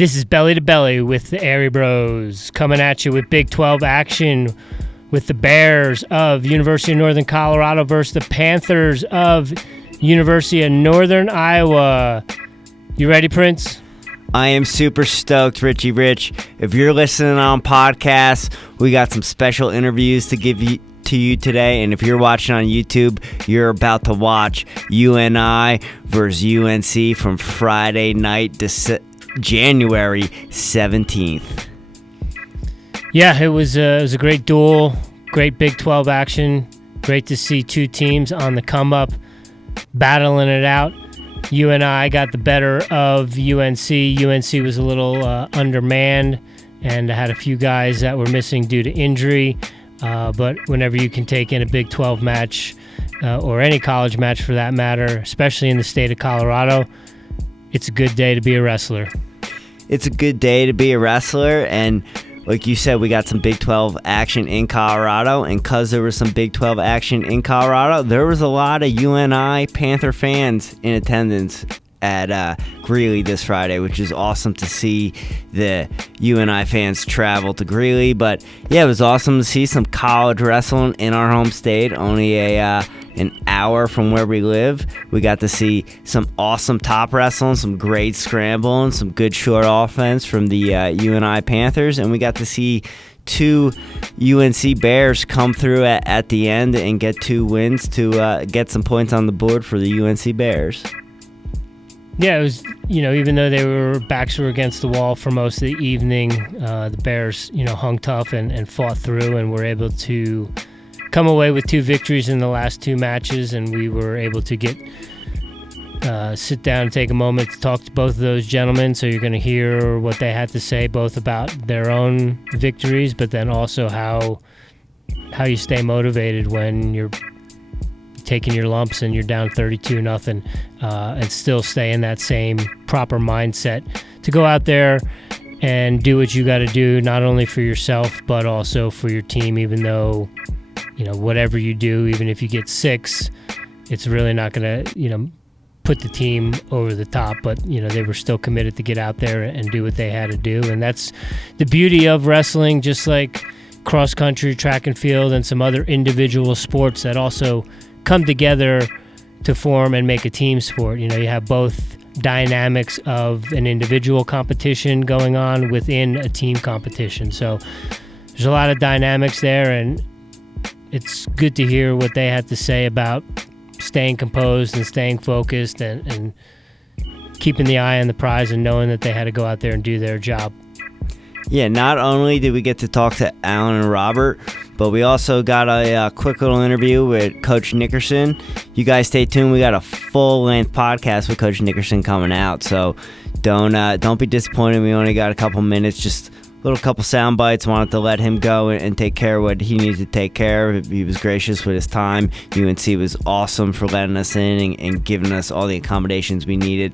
This is Belly to Belly with the Airey Bros, coming at you with Big 12 action with the Bears of University of Northern Colorado versus the Panthers of University of Northern Iowa. You ready, Prince? I am super stoked, Richie Rich. If you're listening on podcasts, we got some special interviews to give you to you today, and if you're watching on YouTube, you're about to watch UNI versus UNC from Friday night January 17th. Yeah, it was a great duel, great Big 12 action. Great to see two teams on the come up, battling it out. UNI got the better of UNC. UNC was a little undermanned and had a few guys that were missing due to injury. But whenever you can take in a Big 12 match, or any college match for that matter, especially in the state of Colorado, it's a good day to be a wrestler. It's a good day to be a wrestler, and like you said, we got some Big 12 action in Colorado, and because there was some Big 12 action in Colorado, there was a lot of UNI Panther fans in attendance at Greely this Friday, which is awesome to see the UNI fans travel to Greely. But yeah, it was awesome to see some college wrestling in our home state, only an hour from where we live. We got to see some awesome top wrestling, some great scrambling, some good short offense from the UNI Panthers, and we got to see two UNC Bears come through at the end and get two wins to get some points on the board for the UNC Bears. Yeah, it was, even though their backs were against the wall for most of the evening, the Bears, hung tough and fought through and were able to come away with two victories in the last two matches, and we were able to sit down and take a moment to talk to both of those gentlemen. So you're going to hear what they had to say, both about their own victories, but then also how you stay motivated when you're taking your lumps and you're down 32-0, and still stay in that same proper mindset to go out there and do what you got to do, not only for yourself but also for your team. Even though whatever you do, even if you get 6, it's really not going to put the team over the top. But they were still committed to get out there and do what they had to do, and that's the beauty of wrestling, just like cross country, track and field, and some other individual sports that also come together to form and make a team sport. You have both dynamics of an individual competition going on within a team competition. So there's a lot of dynamics there, and it's good to hear what they had to say about staying composed and staying focused and keeping the eye on the prize and knowing that they had to go out there and do their job. Yeah, not only did we get to talk to Alan and Robert, but we also got a quick little interview with Coach Nickerson. You guys stay tuned. We got a full-length podcast with Coach Nickerson coming out, so don't be disappointed. We only got a couple minutes, just a couple sound bites. Wanted to let him go and take care of what he needed to take care of. He was gracious with his time. UNC was awesome for letting us in and giving us all the accommodations we needed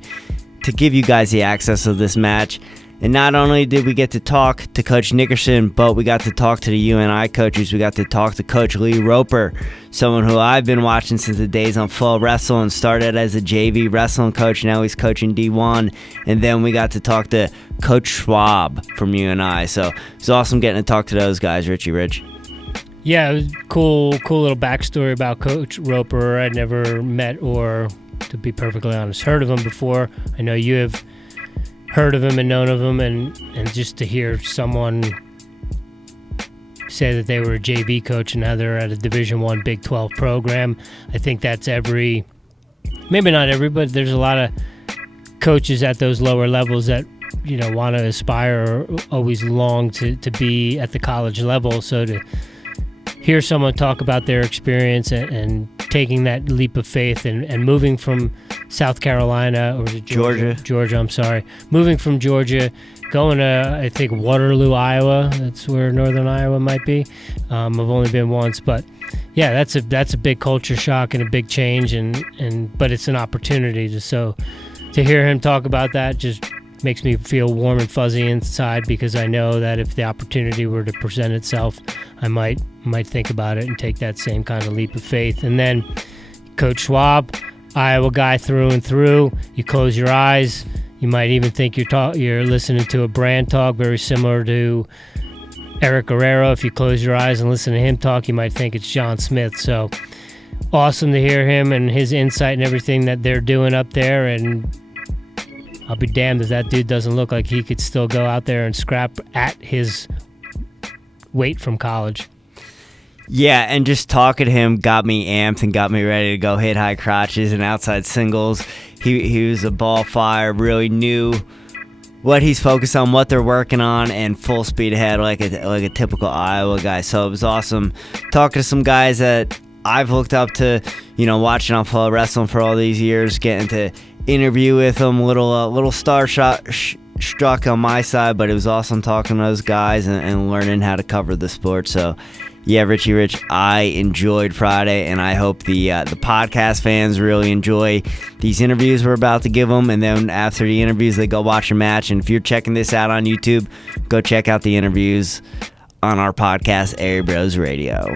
to give you guys the access of this match. And not only did we get to talk to Coach Nickerson, but we got to talk to the UNI coaches. We got to talk to Coach Lee Roper, someone who I've been watching since the days on Full Wrestling. Started as a JV wrestling coach, now he's coaching D1. And then we got to talk to Coach Schwab from UNI. So it's awesome getting to talk to those guys, Richie Rich. Yeah, it was cool little backstory about Coach Roper. I'd never met or, to be perfectly honest, heard of him before. I know you have heard of him and known of him, and just to hear someone say that they were a JV coach and now they're at a Division I Big 12 program. I think that's maybe not every, but there's a lot of coaches at those lower levels that want to aspire or always long to be at the college level. So to hear someone talk about their experience and taking that leap of faith and moving from South Carolina, or was it Georgia, I'm sorry. Moving from Georgia, going to, I think, Waterloo, Iowa. That's where Northern Iowa might be. I've only been once, but yeah, that's a big culture shock and a big change, but it's an opportunity. To hear him talk about that just makes me feel warm and fuzzy inside, because I know that if the opportunity were to present itself, I might think about it and take that same kind of leap of faith. And then Coach Schwab, Iowa guy through and through. You close your eyes, you You might even think you're listening to a brand talk very similar to Eric Guerrero. If you close your eyes and listen to him talk, you might think it's John Smith. So awesome to hear him and his insight and everything that they're doing up there. And I'll be damned if that dude doesn't look like he could still go out there and scrap at his weight from college. Yeah, and just talking to him got me amped and got me ready to go hit high crotches and outside singles. He was a ball fire, really knew what he's focused on, what they're working on, and full speed ahead like a typical Iowa guy. So it was awesome talking to some guys that I've looked up to, watching on Flow Wrestling for all these years, getting to interview with them, little star struck on my side, but it was awesome talking to those guys and learning how to cover the sport. So yeah, Richie Rich, I enjoyed Friday, and I hope the podcast fans really enjoy these interviews we're about to give them. And then after the interviews, they go watch a match. And if you're checking this out on YouTube, go check out the interviews on our podcast, Airey Bros Radio.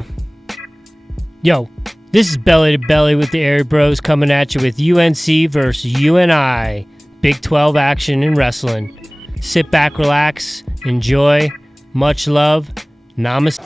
Yo, this is Belly to Belly with the Airey Bros coming at you with UNC versus UNI. Big 12 action in wrestling. Sit back, relax, enjoy. Much love. Namaste.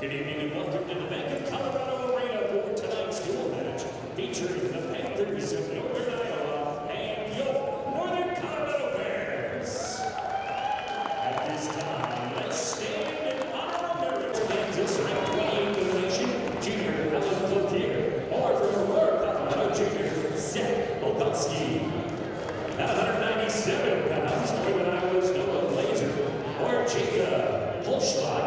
Good evening and welcome to the Bank of Colorado Arena for tonight's duel match, featuring the Panthers of Northern Iowa and your Northern Colorado Bears. At this time, let's stand in honor of Northern Kansas ranked 28th in the nation, junior Alan Cloutier, or from Aurora, Colorado junior Zach Ogotsky. At 197 pounds, Northern Iowa's Noah Glazer, or Jacob Holschlag.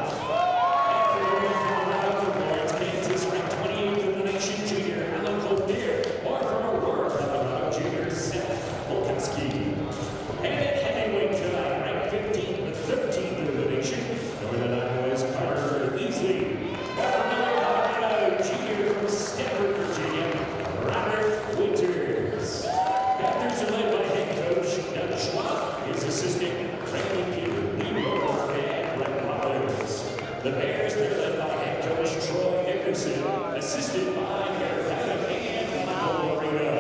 The Bears, they're led by head coach Troy Nickerson, assisted by their Adam and Michael Marino.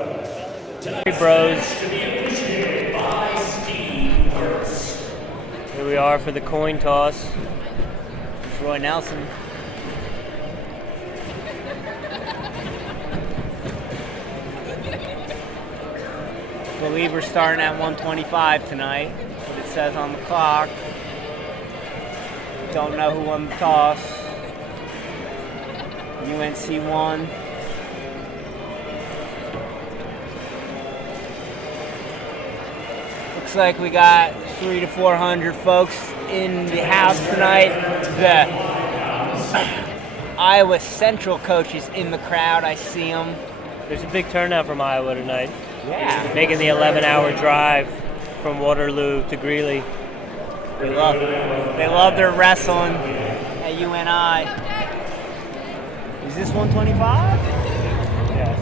Tonight, Bros. to be officiated by Steve Hurst. Here we are for the coin toss. Troy Nelson. I believe we're starting at 125 tonight. That's what it says on the clock. Don't know who won the toss. UNC won. Looks like we got 300 to 400 folks in the house tonight. The Iowa Central coach is in the crowd. I see him. There's a big turnout from Iowa tonight. Yeah. Making the 11-hour drive from Waterloo to Greely. They love their wrestling at UNI. Is this 125? Yes.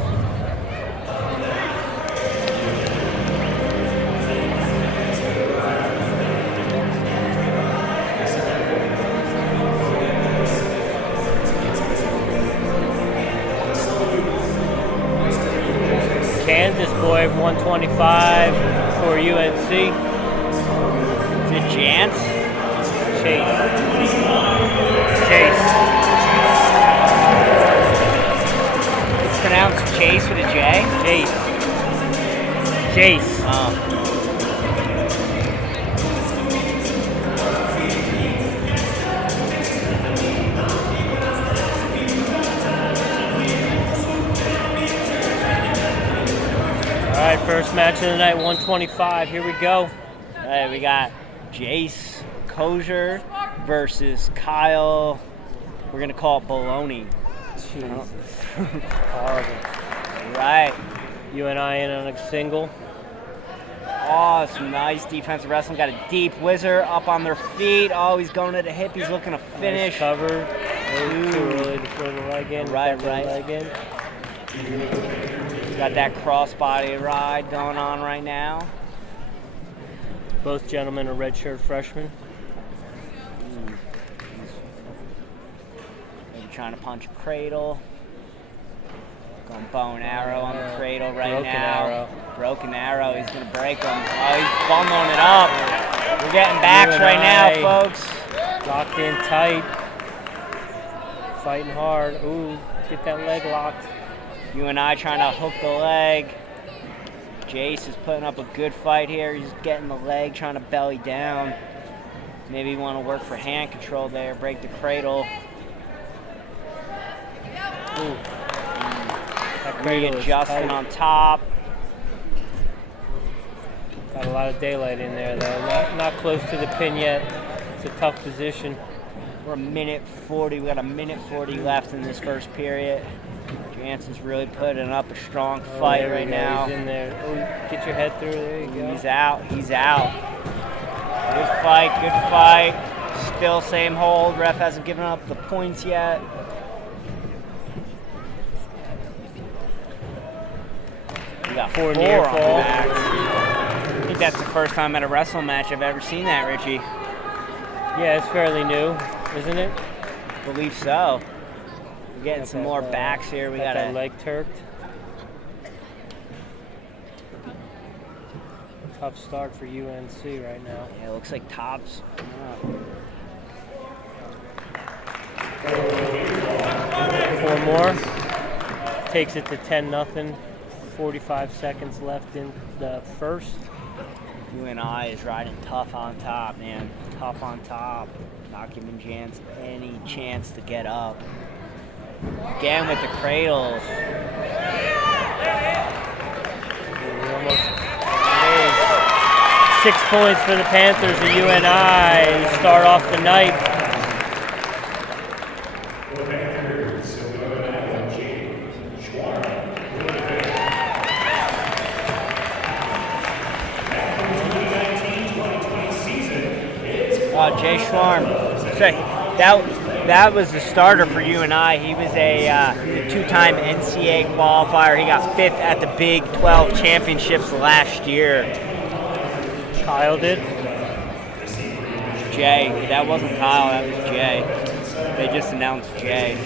Kansas boy 125 for UNC. Is it Jance? Chase. It's pronounced Chase with a J? Chase. Oh. All right, first match of the night, 125. Here we go. All right, we got Jace Kosher versus Kyle. We're gonna call it Baloney. Jesus. Horrible. Right. UNI in on a single. Oh, some nice defensive wrestling. Got a deep whizzer up on their feet. Oh, he's going to the hip. He's looking to finish. Nice cover. Too early to throw the leg in. Right. Leg in. Got that crossbody ride going on right now. Both gentlemen are redshirt freshmen. Maybe trying to punch a cradle. Going bow and arrow on the cradle right now. Broken arrow. He's going to break him. Oh, he's bundling it up. We're getting backs right now, folks. Locked in tight. Fighting hard. Ooh, get that leg locked. UNI trying to hook the leg. Jace is putting up a good fight here. He's getting the leg, trying to belly down. Maybe want to work for hand control there, break the cradle. Ooh. That cradle is Readjusting tight. on top. Got a lot of daylight in there, though. Not close to the pin yet. It's a tough position. We're a minute 40. We got a minute 40 left in this first period. Jansen's really putting up a strong fight right now. He's in there. Oh, get your head through. There you go. He's out. Good fight. Still same hold. Ref hasn't given up the points yet. We got four near on the fall. backs. I think that's the first time at a wrestle match I've ever seen that, Richie. Yeah, it's fairly new, isn't it? I believe so. We're getting some more backs here. We got that a leg turked. Tough start for UNC right now. Yeah, it looks like tops. 4 more. Takes it to 10-0. 45 seconds left in the first. UNI is riding tough on top, man. Tough on top. Not giving Jans any chance to get up. Again with the cradles. Almost. It is 6 points for the Panthers of UNI to start off the night. Jay Schwarm. So that was the starter for UNI. He was a two-time NCAA qualifier. He got 5th at the Big 12 championships last year. Kyle did. Jay. That wasn't Kyle. That was Jay. They just announced Jay.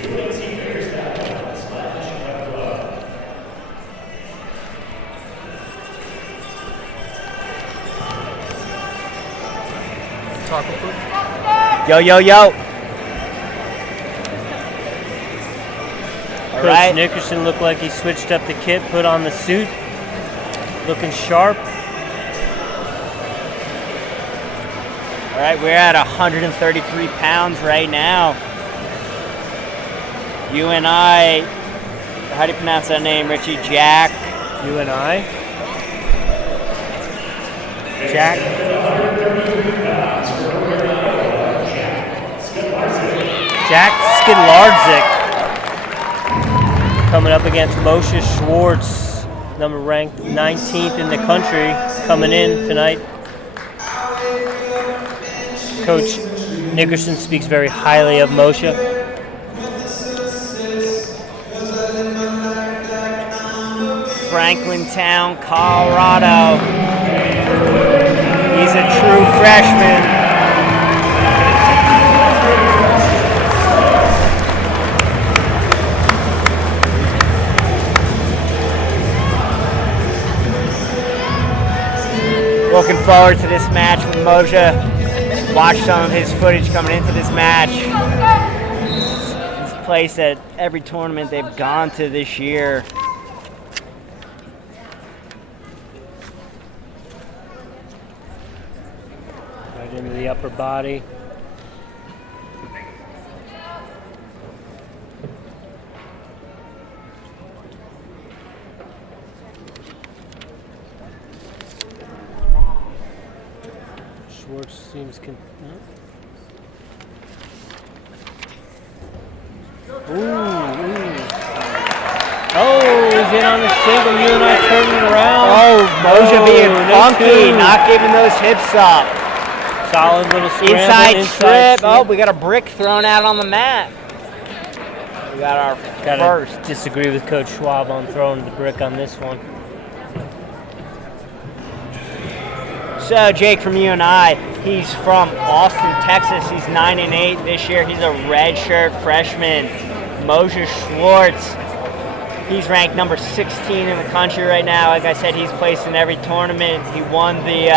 Yo. Coach right. Nickerson looked like he switched up the kit, put on the suit, looking sharp. All right, we're at 133 pounds right now. UNI, how do you pronounce that name, Richie? Jack? UNI? Jack? Jack Skidlarczyk coming up against Moshe Schwartz, number ranked 19th in the country, coming in tonight. Coach Nickerson speaks very highly of Moshe. Franklintown, Colorado. He's a true freshman. Looking forward to this match with Moshe. Watch some of his footage coming into this match. He's placed at every tournament they've gone to this year. Right into the upper body. Schwartz seems Ooh. goes in on the single. You and I turn it around. Oh, Moja being funky, two. not giving those hips up. Solid little scramble. Inside trip. Oh, we got a brick thrown out on the mat. We got our first. Disagree with Coach Schwab on throwing the brick on this one. So Jake from UNI, he's from Austin, Texas. He's 9-8 this year. He's a redshirt freshman. Moses Schwartz, he's ranked number 16 in the country right now. Like I said, he's placed in every tournament. He won the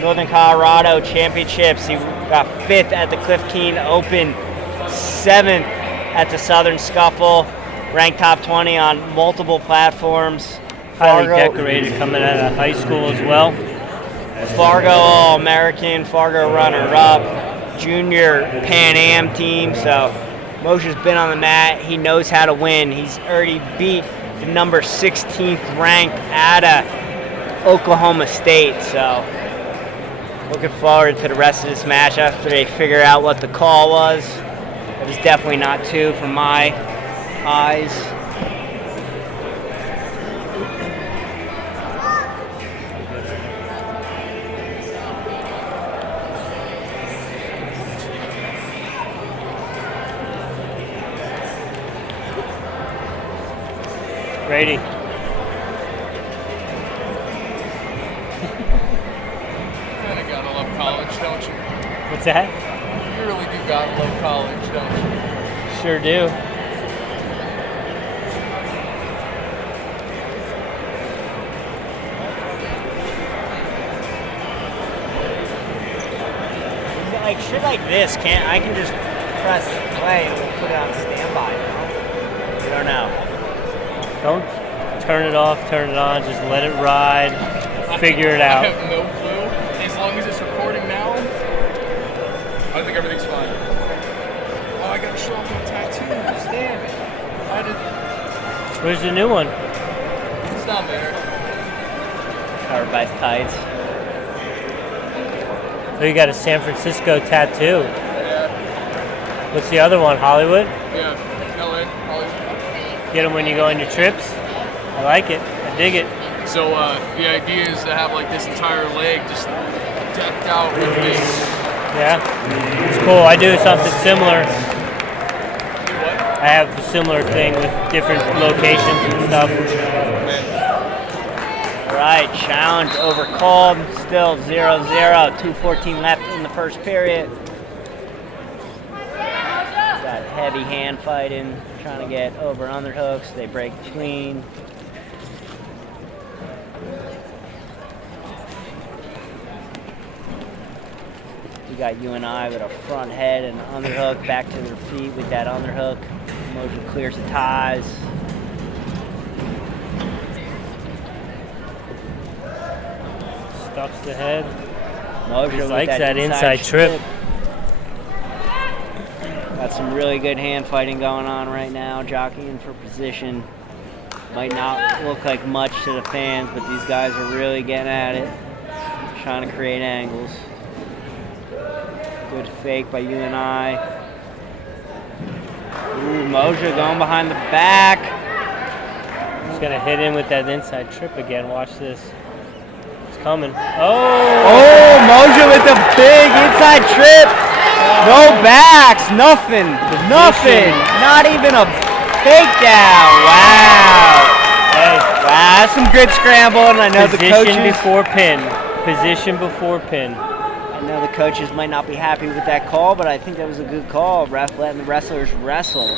Northern Colorado Championships. He got 5th at the Cliff Keen Open, 7th at the Southern Scuffle, ranked top 20 on multiple platforms. Highly decorated coming out of high school as well. Fargo All-American, Fargo runner-up, junior Pan Am team. So Moshe's been on the mat. He knows how to win. He's already beat the number 16th ranked out of Oklahoma State. So looking forward to the rest of this match after they figure out what the call was. It was definitely not 2 from my eyes. Brady. Kinda gotta love college, don't you? What's that? You really do gotta love college, don't you? Sure do. Like shit like this, I can just press play and we'll put it on standby. You don't know. Don't turn it off, turn it on, just let it ride, figure it out. I have no clue. As long as it's recording now, I think everything's fine. Oh, I gotta show off my tattoos. Damn it. I did. Where's the new one? It's not there. Covered by tights. Oh, you got a San Francisco tattoo. Yeah. What's the other one, Hollywood? Yeah. LA. Hollywood. Get them when you go on your trips? I like it. I dig it. So the idea is to have like this entire leg just decked out with things. Yeah? It's cool. I do something similar. Do what? I have a similar thing with different locations and stuff. All right, challenge overcalled. Still 0-0. 2:14 left in the first period. Got heavy hand fighting, trying to get over underhooks. They break clean. We got UNI with a front head and underhook, back to their feet with that underhook. Mojo clears the ties. Stuffs the head. Mojo He with likes that inside trip. Got some really good hand fighting going on right now, jockeying for position. Might not look like much to the fans, but these guys are really getting at it, trying to create angles. Good fake by UNI. Ooh, Mojo going behind the back. He's going to hit in with that inside trip again. Watch this. It's coming. Oh! Oh, Mojo with the big inside trip. No backs, nothing. Nothing. Not even a takedown. Wow. Hey. Wow, that's some good scramble, and I know the Position coaches. before pin. Position before pin. I know the coaches might not be happy with that call, but I think that was a good call. Ref letting the wrestlers wrestle.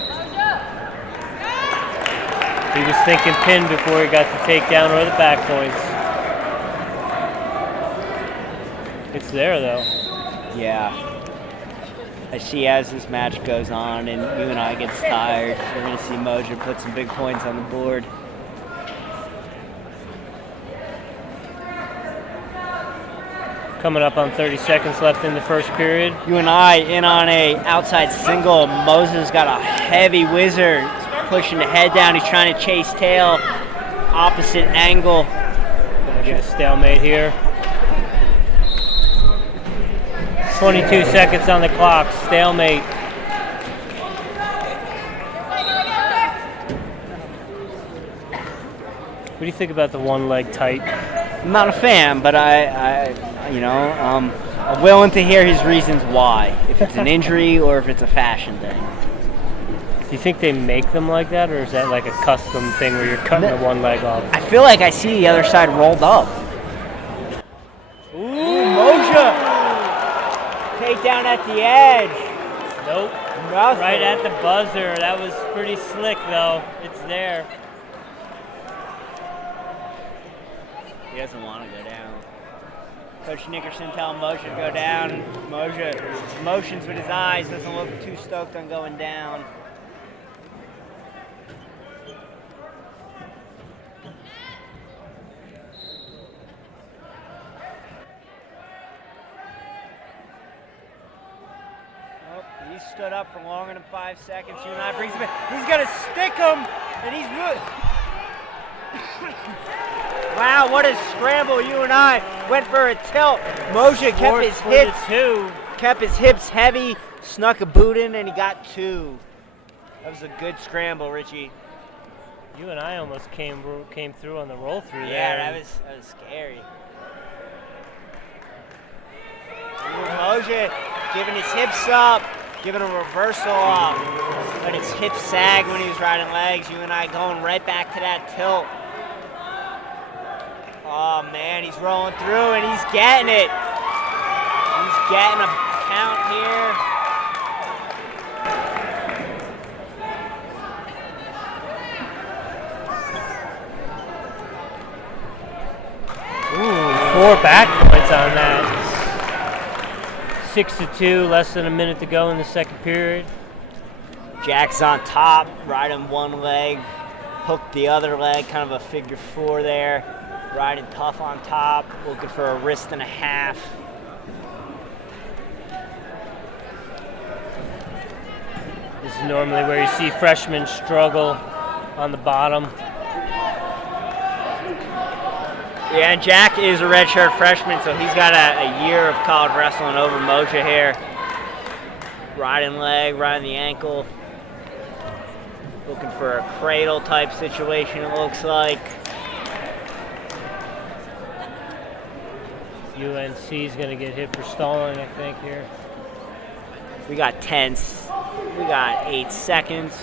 He was thinking pin before he got the takedown or the back points. It's there though. Yeah. I see as this match goes on and UNI gets tired, we're going to see Mojo put some big points on the board. Coming up on 30 seconds left in the first period. UNI in on a outside single. Moses got a heavy whizzer. He's pushing the head down. He's trying to chase tail. Opposite angle. Gonna get a stalemate here. 22 seconds on the clock. Stalemate. do you think about the one leg tight? I'm not a fan, but I'm willing to hear his reasons why. If it's an injury or if it's a fashion thing. Do you think they make them like that, or is that like a custom thing where you're cutting the one leg off? I feel like I see the other side rolled up. Ooh, Moja! Takedown at the edge. Nope. Nothing. Right at the buzzer. That was pretty slick, though. It's there. He doesn't want to go down. Coach Nickerson telling Moja to go down. Moja motions with his eyes, doesn't look too stoked on going down. Oh, he stood up for longer than 5 seconds. Unai brings him in. He's going to stick him, and he's moving. Wow, what a scramble. Unai went for a tilt. Moja kept his hips heavy, snuck a boot in, and he got 2. That was a good scramble, Richie. Unai almost came through on the roll through there. Yeah, that was scary. Moja giving his hips up, giving a reversal off. Let his hips sag when he was riding legs. Unai going right back to that tilt. Oh man, he's rolling through and he's getting it. He's getting a count here. Ooh, 4 back points on that. 6-2, less than a minute to go in the second period. Jack's on top, riding one leg, hooked the other leg, kind of a figure 4 there. Riding tough on top, looking for a wrist and a half. This is normally where you see freshmen struggle on the bottom. Yeah, and Jack is a redshirt freshman, so he's got a year of college wrestling over Moja here. Riding leg, riding the ankle. Looking for a cradle type situation, it looks like. UNC is going to get hit for stalling, I think, here. We got 8 seconds.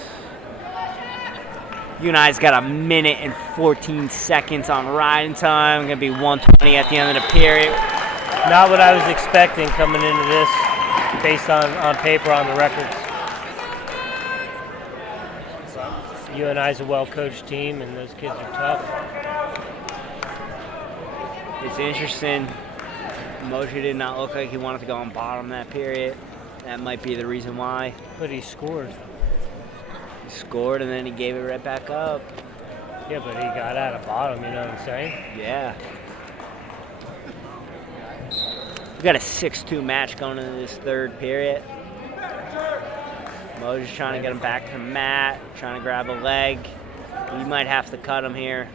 Unai's got 1:14 seconds on riding time. Going to be 1:20 at the end of the period. Not what I was expecting coming into this, based on paper, on the records. UNI's a well-coached team, and those kids are tough. It's interesting. Moja did not look like he wanted to go on bottom that period. That might be the reason why. But he scored. He scored and then he gave it right back up. Yeah, but he got out of bottom, you know what I'm saying? Yeah. We got a 6-2 match going into this third period. Moja's trying to get him back to the mat, trying to grab a leg. We might have to cut him here.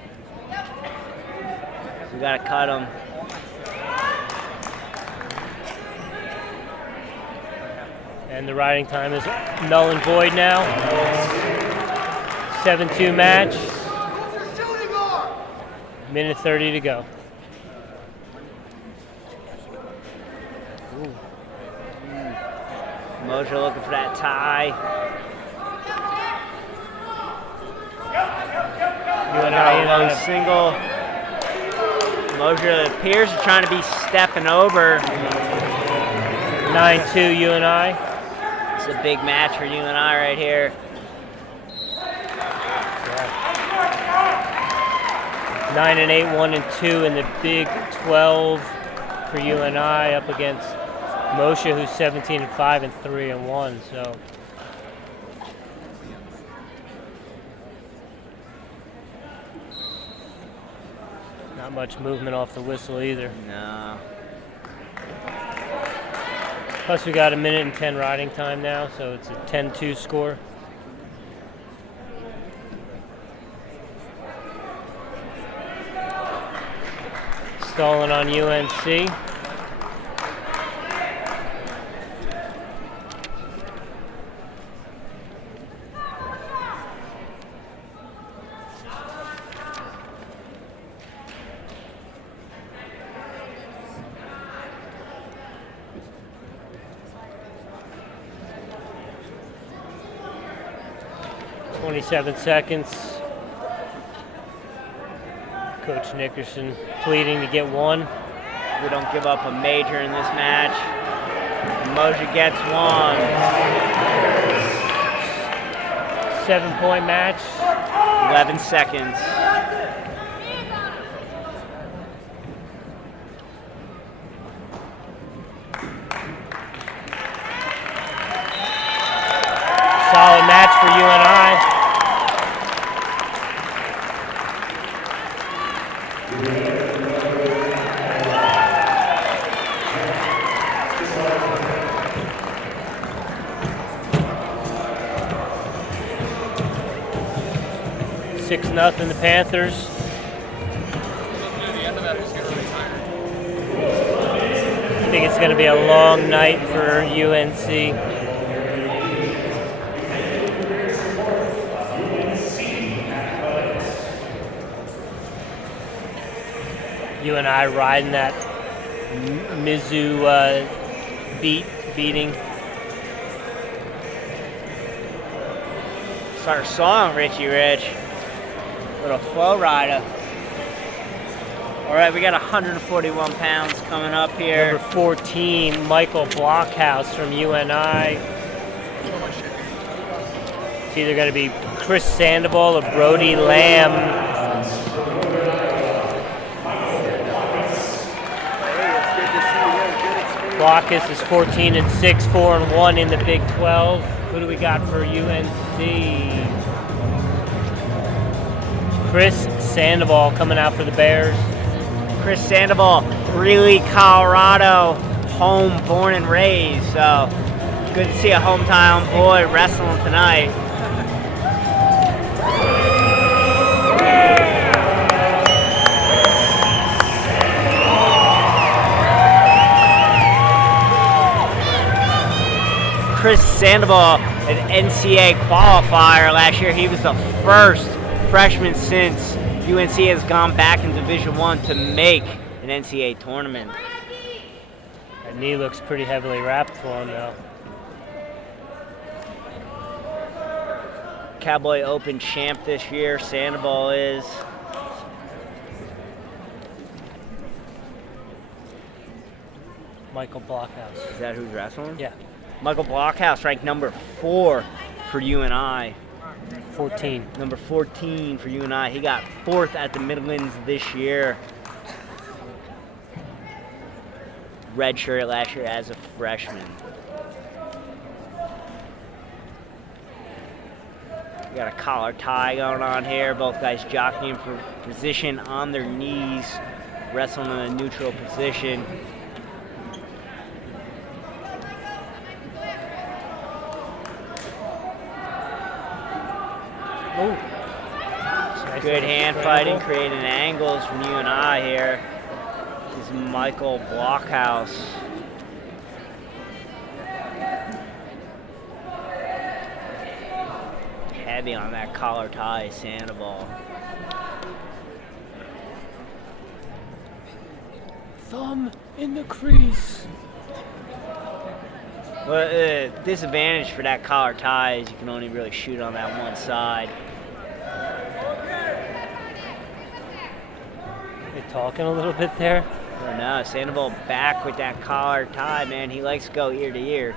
We got to cut him. And the riding time is null and void now. 7-2 match. 1:30 to go. Moja looking for that tie. UNI single. Moja appears to trying to be stepping over. 9-2 UNI. It's a big match for UNI right here. 9-8, 1-2 in the Big 12 for UNI up against Moshe, who's 17-5 and 3-1. So not much movement off the whistle either. No. Plus we got 1:10 riding time now, so it's a 10-2 score. Stalling on UNC. 27 seconds. Coach Nickerson pleading to get one. We don't give up a major in this match. Moja gets one. 7-point match. 11 seconds. Solid match for UNI. Six nothing the Panthers. I think it's going to be a long night for UNC. UNI riding that Mizzou beating. Start a song, Richie Rich. Little flow rider. All right, we got 141 pounds coming up here. Number 14, Michael Blockhouse from UNI. It's either going to be Chris Sandoval or Brody Lamb. Blockhouse is 14-6, 4-1 in the Big 12. Who do we got for UNC? Chris Sandoval coming out for the Bears. Chris Sandoval, Greely, Colorado, home, born and raised. So good to see a hometown boy wrestling tonight. Chris Sandoval, an NCAA qualifier last year. He was the first freshman since UNC has gone back in Division I to make an NCAA tournament. That knee looks pretty heavily wrapped for him now. Cowboy Open champ this year, Sandoval is. Michael Blockhouse. Is that who's wrestling? Yeah. Michael Blockhouse ranked number 4 for UNI. 14. Number 14 for UNI. He got 4th at the Midlands this year. Redshirt last year as a freshman. We got a collar tie going on here. Both guys jockeying for position on their knees, wrestling in a neutral position. Ooh. Good hand fighting, creating angles from UNI here. This is Michael Blockhouse. Heavy on that collar tie, Sandoval. Thumb in the crease. Well, disadvantage for that collar tie is you can only really shoot on that one side. They talking a little bit there. I don't know. Sandoval back with that collar tie, man. He likes to go ear to ear.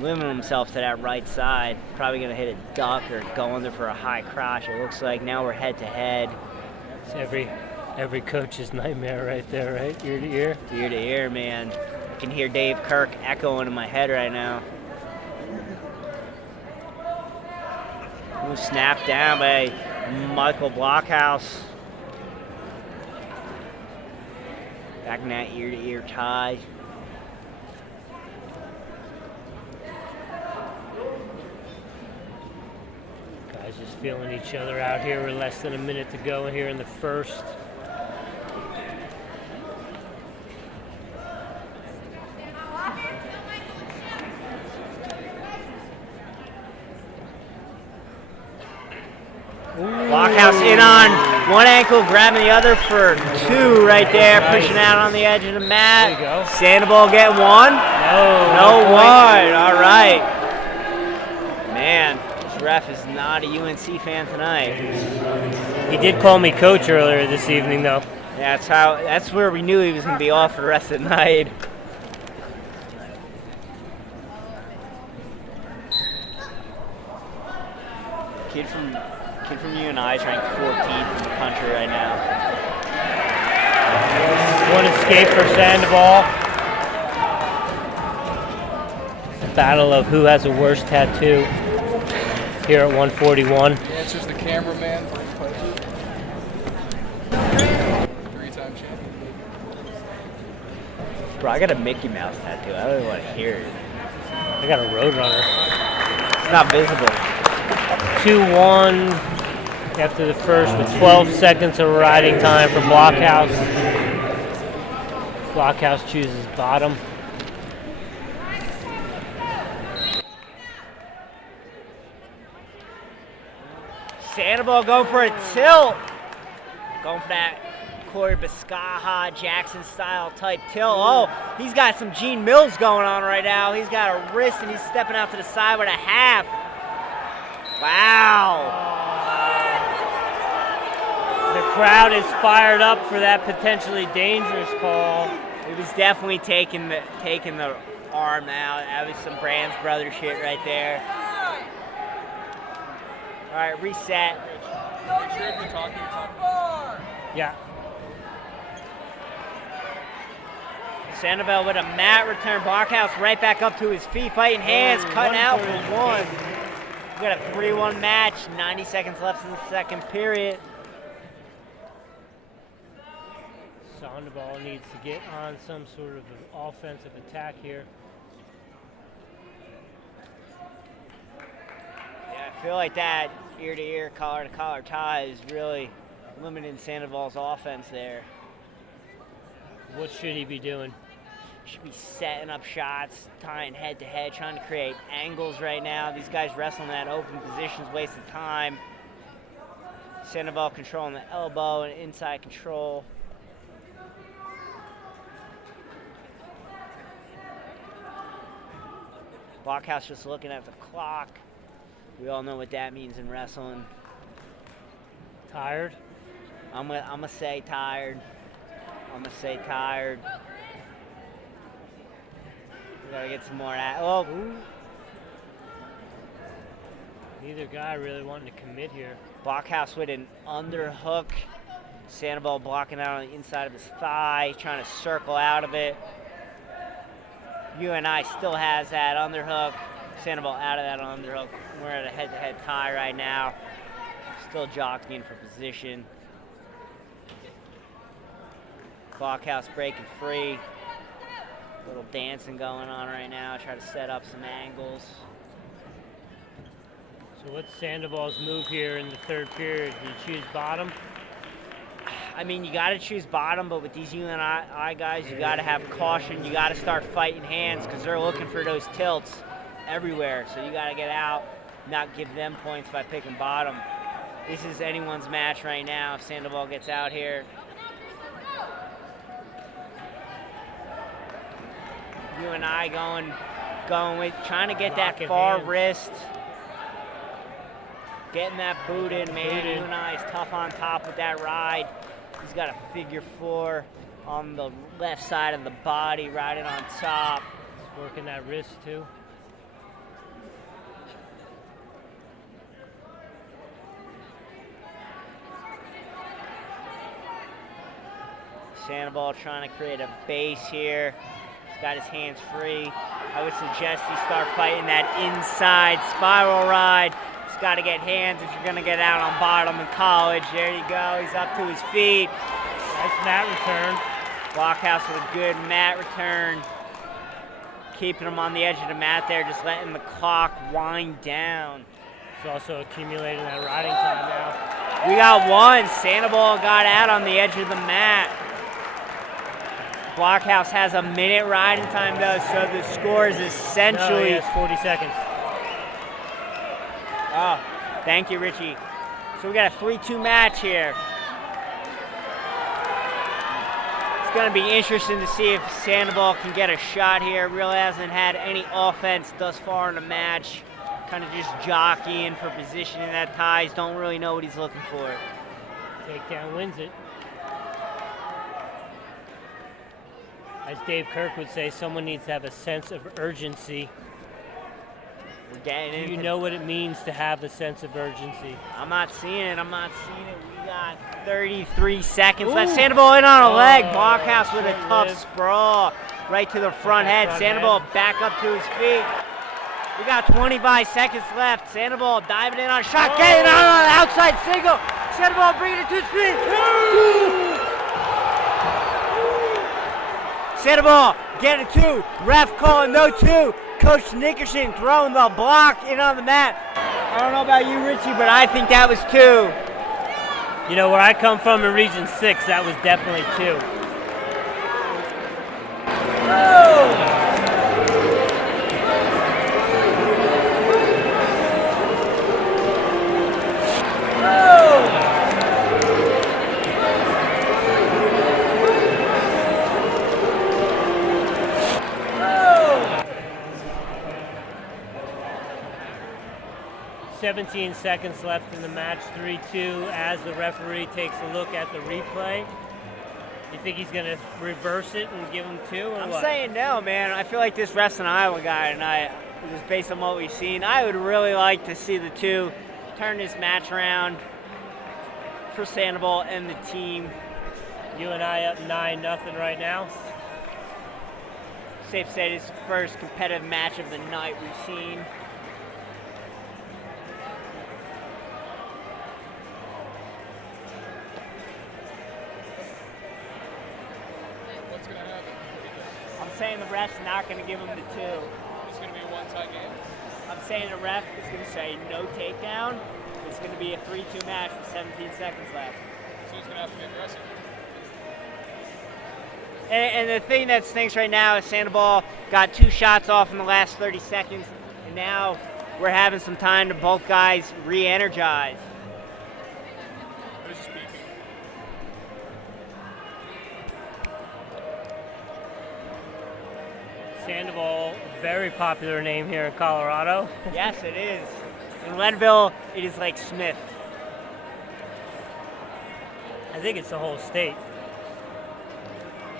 Limiting himself to that right side. Probably going to hit a duck or go under for a high crotch. It looks like now we're head to head. It's every coach's nightmare right there, right? Ear to ear. Ear to ear, man. I can hear Dave Kirk echoing in my head right now. Ooh, snapped down by Michael Blockhouse. Back in that ear to ear tie. Guys just feeling each other out here. We're less than a minute to go here in the first. Blockhouse in on one ankle, grabbing the other for 2 right there, Nice. pushing out on the edge of the mat. There you go. Sandoval get 1. No No one. All right. Man, ref is not a UNC fan tonight. He did call me coach earlier this evening, though. Yeah, that's where we knew he was going to be off for the rest of the night. Kid from UNI is ranked 14th in the country right now. One escape for Sandoval. Battle of who has the worst tattoo here at 141. The answer's the cameraman for Pieper. 3-time champion. Bro, I got a Mickey Mouse tattoo. I don't even want to hear it. I got a Roadrunner. It's not visible. 2-1 after the first with 12 seconds of riding time for Blockhouse. Blockhouse chooses bottom. Sandoval going for a tilt. Going for that Corey Biscaja, Jackson style type tilt. Oh, he's got some Gene Mills going on right now. He's got a wrist and he's stepping out to the side with a half. Wow. The crowd is fired up for that potentially dangerous call. It was definitely taking the arm out. That was some Brands Brothers shit right there. All right, reset. Make sure if you're talking, Yeah. Sandoval with a mat return. Blockhouse right back up to his feet, fighting hands, cutting out for one. We got a 3-1 match, 90 seconds left in the second period. Sandoval needs to get on some sort of an offensive attack here. Yeah, I feel like that ear-to-ear, collar-to-collar tie is really limiting Sandoval's offense there. What should he be doing? Should be setting up shots, tying head-to-head, trying to create angles right now. These guys wrestling that open positions, waste of time. Sandoval controlling the elbow and inside control. Blockhouse just looking at the clock. We all know what that means in wrestling. Tired? I'm gonna say tired. I'm gonna say tired. We gotta get some more. Oh, Neither guy really wanting to commit here. Blockhouse with an underhook. Sandoval blocking out on the inside of his thigh, trying to circle out of it. UNI still has that underhook. Sandoval out of that underhook. We're at a head-to-head tie right now. Still jockeying for position. Blockhouse breaking free. A little dancing going on right now. Try to set up some angles. So what's Sandoval's move here in the third period? Do you choose bottom? I mean, you got to choose bottom, but with these UNI guys, you got to have caution. You got to start fighting hands because they're looking for those tilts everywhere. So you got to get out, not give them points by picking bottom. This is anyone's match right now if Sandoval gets out here. UNI going with trying to get that far wrist. Getting that boot in, man. UNI is tough on top with that ride. He's got a figure 4 on the left side of the body, riding on top. He's working that wrist too. Sandoval trying to create a base here. He's got his hands free. I would suggest he start fighting that inside spiral ride. He's got to get hands if you're going to get out on bottom in college. There you go. He's up to his feet. Nice mat return. Blockhouse with a good mat return. Keeping him on the edge of the mat there, just letting the clock wind down. He's also accumulating that riding time now. We got one. Sandoval got out on the edge of the mat. Blockhouse has a minute riding time though, so the score is essentially... No, he has 40 seconds. Oh, thank you, Richie. So we got a 3-2 match here. It's going to be interesting to see if Sandoval can get a shot here. Really hasn't had any offense thus far in the match. kind of just jockeying for position in that ties. Don't really know what he's looking for. Takedown wins it. As Dave Kirk would say, someone needs to have a sense of urgency. We're getting Do you know what it means to have a sense of urgency? I'm not seeing it. We got 33 seconds left. Sandoval in on a leg. Blockhouse with a tough sprawl right to the front head. Sandoval back up to his feet. We got 25 seconds left. Sandoval diving in on a shot. Getting on an outside single. Sandoval bringing it to his feet. Sandoval getting 2. Ref calling no 2. Coach Nickerson throwing the block in on the mat. I don't know about you, Richie, but I think that was 2. You know, where I come from in Region 6, that was definitely 2. Oh! 17 seconds left in the match, 3-2, as the referee takes a look at the replay. You think he's going to reverse it and give him 2 or I'm what? saying no, man. I feel like this rest an Iowa guy tonight, just based on what we've seen, I would really like to see the 2 turn this match around for Sandoval and the team. You and I up 9-0 right now. Safe to say this is the first competitive match of the night we've seen. What's going to happen? I'm saying the ref's not going to give him the 2. It's going to be a one-time game? I'm saying the ref is going to say no takedown. It's going to be a 3-2 match with 17 seconds left. So he's going to have to be aggressive. And the thing that stinks right now is Sandoval got 2 shots off in the last 30 seconds, and now we're having some time to both guys re-energize. Who's speaking? Sandoval, very popular name here in Colorado. Yes, it is. In Leadville, it is like Smith. I think it's the whole state.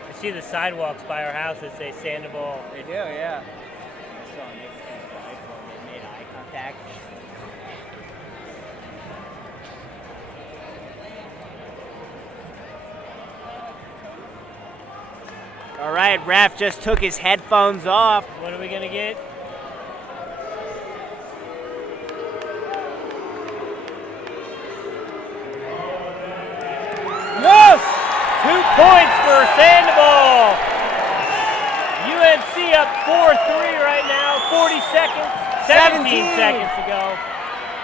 I see the sidewalks by our house that say Sandoval. They do, yeah. I saw Nickerson's rifle. They made eye contact. All right, ref just took his headphones off. What are we going to get? Yes! 2 points for Sandoval. UNC up 4-3 right now. 40 seconds. 17 seconds to go.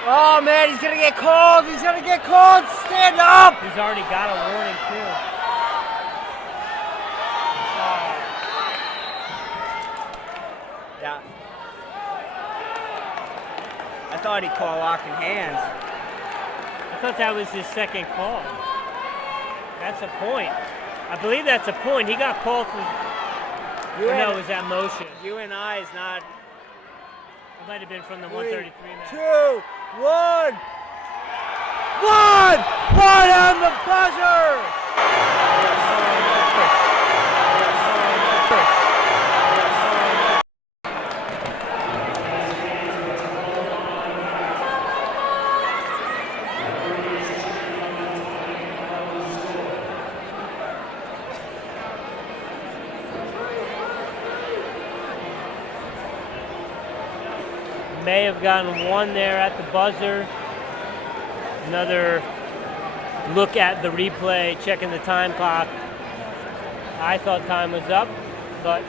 Oh man, he's gonna get called. He's gonna get called. Stand up. He's already got a warning too. Yeah. I thought he'd call locking hands. I thought that was his second call. That's a point. I believe that's a point. He got called for. No, it was that motion. UNI is not. It might have been from the 133 match. 2, 1. 1 on the buzzer. May have gotten 1 there at the buzzer. Another look at the replay, checking the time clock. I thought time was up, but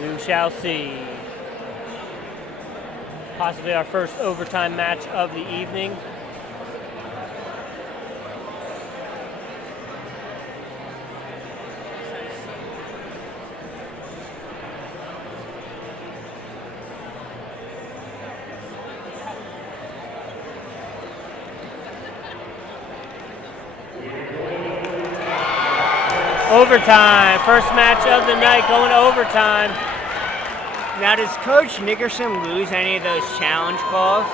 we shall see. Possibly our first overtime match of the evening. Overtime, first match of the night going to overtime. Now, does Coach Nickerson lose any of those challenge calls?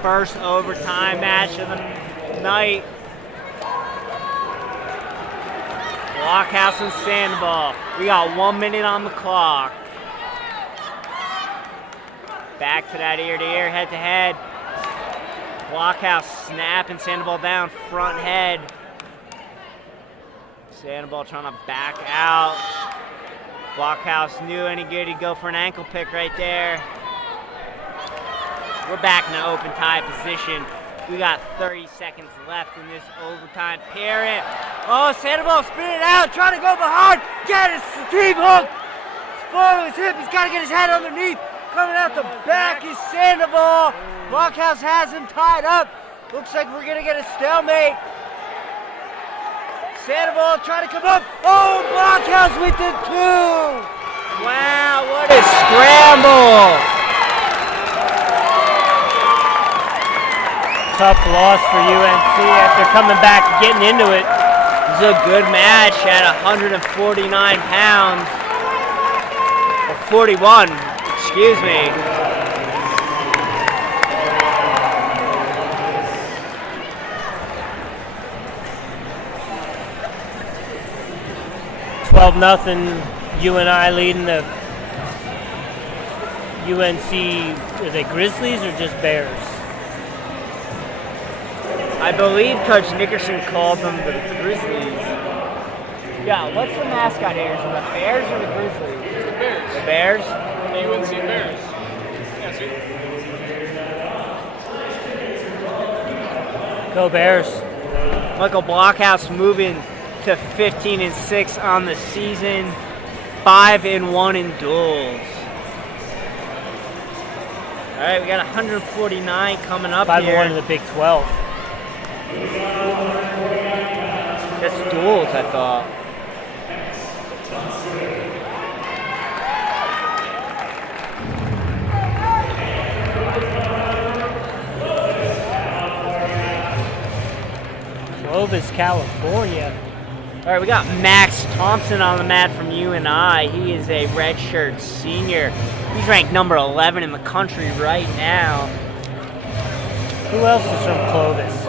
First overtime match of the night. Blockhouse and Sandoval. We got 1 minute on the clock. Back to that ear-to-ear, head-to-head. Blockhouse snapping Sandoval down, front head. Sandoval trying to back out. Blockhouse knew any good, he'd go for an ankle pick right there. We're back in an open tie position. We got 30 seconds left in this overtime period. Oh, Sandoval spinning out, trying to go behind. Get it, Steve Hook. Following his hip, he's got to get his head underneath. Coming out the back is Sandoval. Blockhouse has him tied up. Looks like we're going to get a stalemate. Sandoval trying to come up. Oh, Blockhouse with the 2. Wow, what a scramble. Tough loss for UNC after coming back and getting into it. This is a good match at 149 pounds. Or 41, excuse me. UNI leading the UNC. Are they Grizzlies or just Bears? I believe Coach Nickerson called them the Grizzlies. Yeah, what's the mascot here? Is it the Bears or the Grizzlies? It's the Bears. The Bears? The UNC Bears. Yeah, see? Go Bears. Michael Blockhouse moving to 15-6 on the season, 5-1 in duels. All right, we got 149 coming up 5-1 here. in the Big 12. That's duels, I thought. Clovis, California. All right, we got Max Thompson on the mat from UNI. He is a redshirt senior. He's ranked number 11 in the country right now. Who else is from Clovis?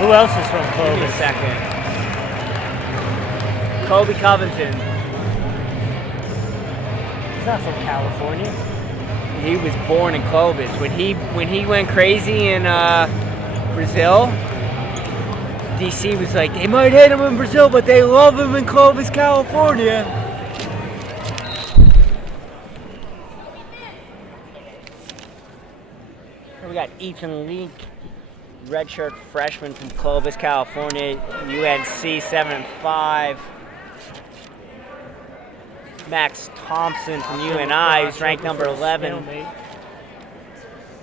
Who else is from Give me a Clovis? second. Kobe Covington. He's not from California. He was born in Clovis. When he went crazy in Brazil, DC was like, they might hate him in Brazil, but they love him in Clovis, California. We got Ethan Leak, redshirt freshman from Clovis, California, UNC 7-5. Max Thompson from UNI, who's ranked number 11.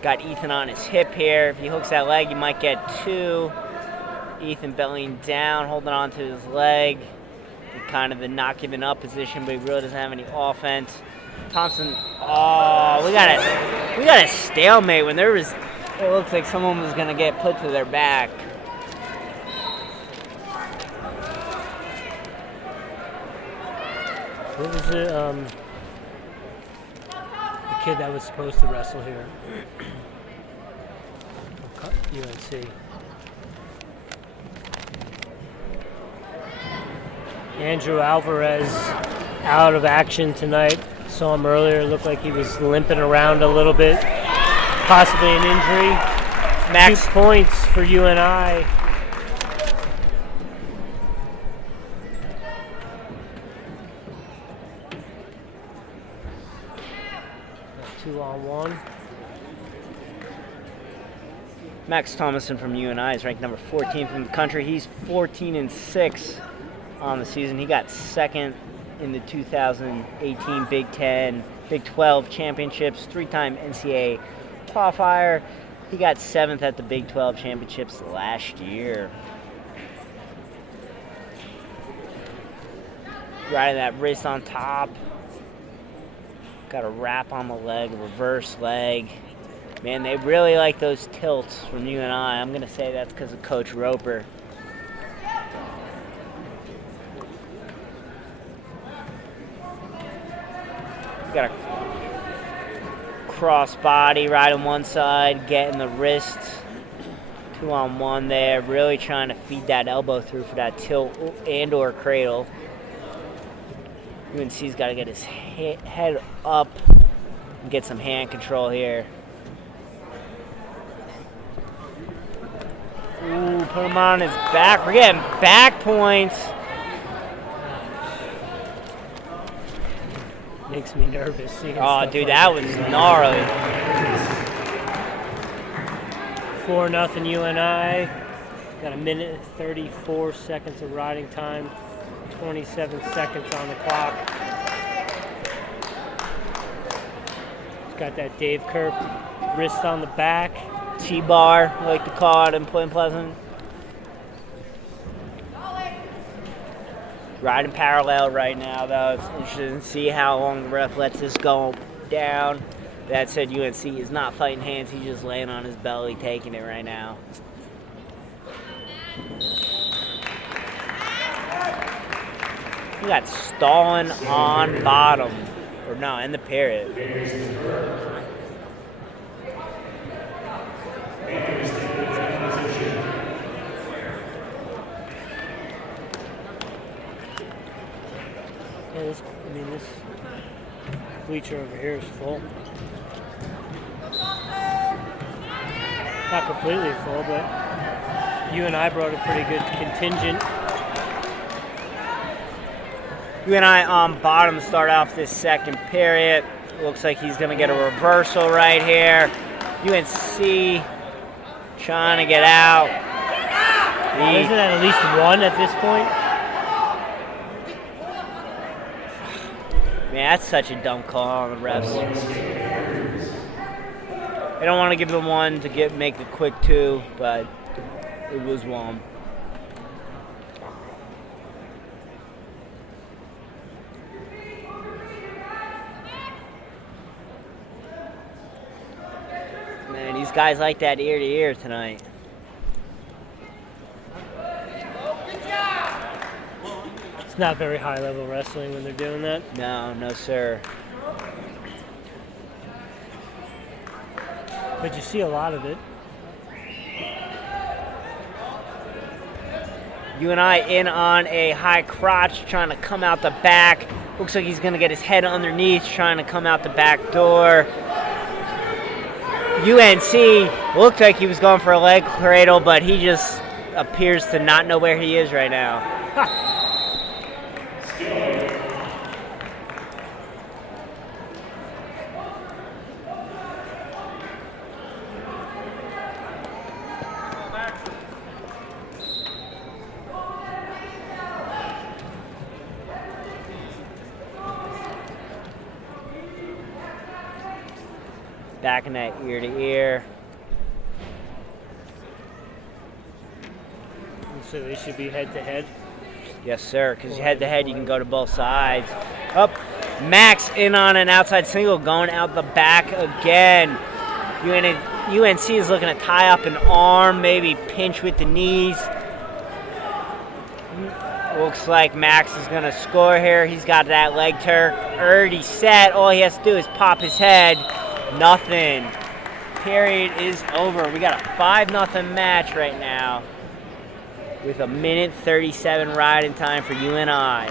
Got Ethan on his hip here. If he hooks that leg, you might get 2. Ethan bellying down, holding on to his leg. In kind of the not giving up position, but he really doesn't have any offense. Thompson, oh, we got a stalemate when there was, it looks like someone was going to get put to their back. What was it? The kid that was supposed to wrestle here. UNC. Andrew Alvarez out of action tonight. Saw him earlier. Looked like he was limping around a little bit. Possibly an injury. Max 2 points for UNI. Got 2-on-1. Max Thomason from UNI is ranked number 14 from the country. He's 14-6 on the season. He got second in the 2018 Big 10, Big 12 championships, three-time NCAA qualifier. He got 7th at the Big 12 championships last year. Riding that wrist on top. Got a wrap on the leg, reverse leg. Man, they really like those tilts from UNI. I'm going to say that's because of Coach Roper. Got a cross body right on one side, getting the wrist 2-on-1 there. Really trying to feed that elbow through for that tilt and or cradle. UNC's got to get his head up and get some hand control here. Ooh, put him on his back. We're getting back points. Makes me nervous. Oh, dude, that was gnarly. 4-0 UNI. Got a minute and 34 seconds of riding time. 27 seconds on the clock. He's got that Dave Kerr wrist on the back. T-bar, I like to call it in Point Pleasant. Riding parallel right now, though. It's interesting to see how long the ref lets this go down. That said, UNC is not fighting hands. He's just laying on his belly, taking it right now. He got stalling on bottom. Or no, in the period. Yeah, this bleacher over here is full. Not completely full, but UNI brought a pretty good contingent. UNI on bottom to start off this second period. Looks like he's going to get a reversal right here. UNC trying to get out. Isn't that at least one at this point? Man, that's such a dumb call on the refs. I don't want to give them one to make a quick 2, but it was one. Man, these guys like that ear to ear tonight. It's not very high level wrestling when they're doing that. No, no, sir. But you see a lot of it. UNI in on a high crotch, trying to come out the back. Looks like he's going to get his head underneath, trying to come out the back door. UNC looked like he was going for a leg cradle, but he just appears to not know where he is right now. Back in that ear to ear. So they should be head to head. Yes, sir, because head to head you can go to both sides. Up, Max in on an outside single, going out the back again. UNC is looking to tie up an arm, maybe pinch with the knees. Looks like Max is going to score here. He's got that leg turn already set. All he has to do is pop his head. Nothing. Period is over. We got a 5-0 match right now with a minute 37 riding time for UNI.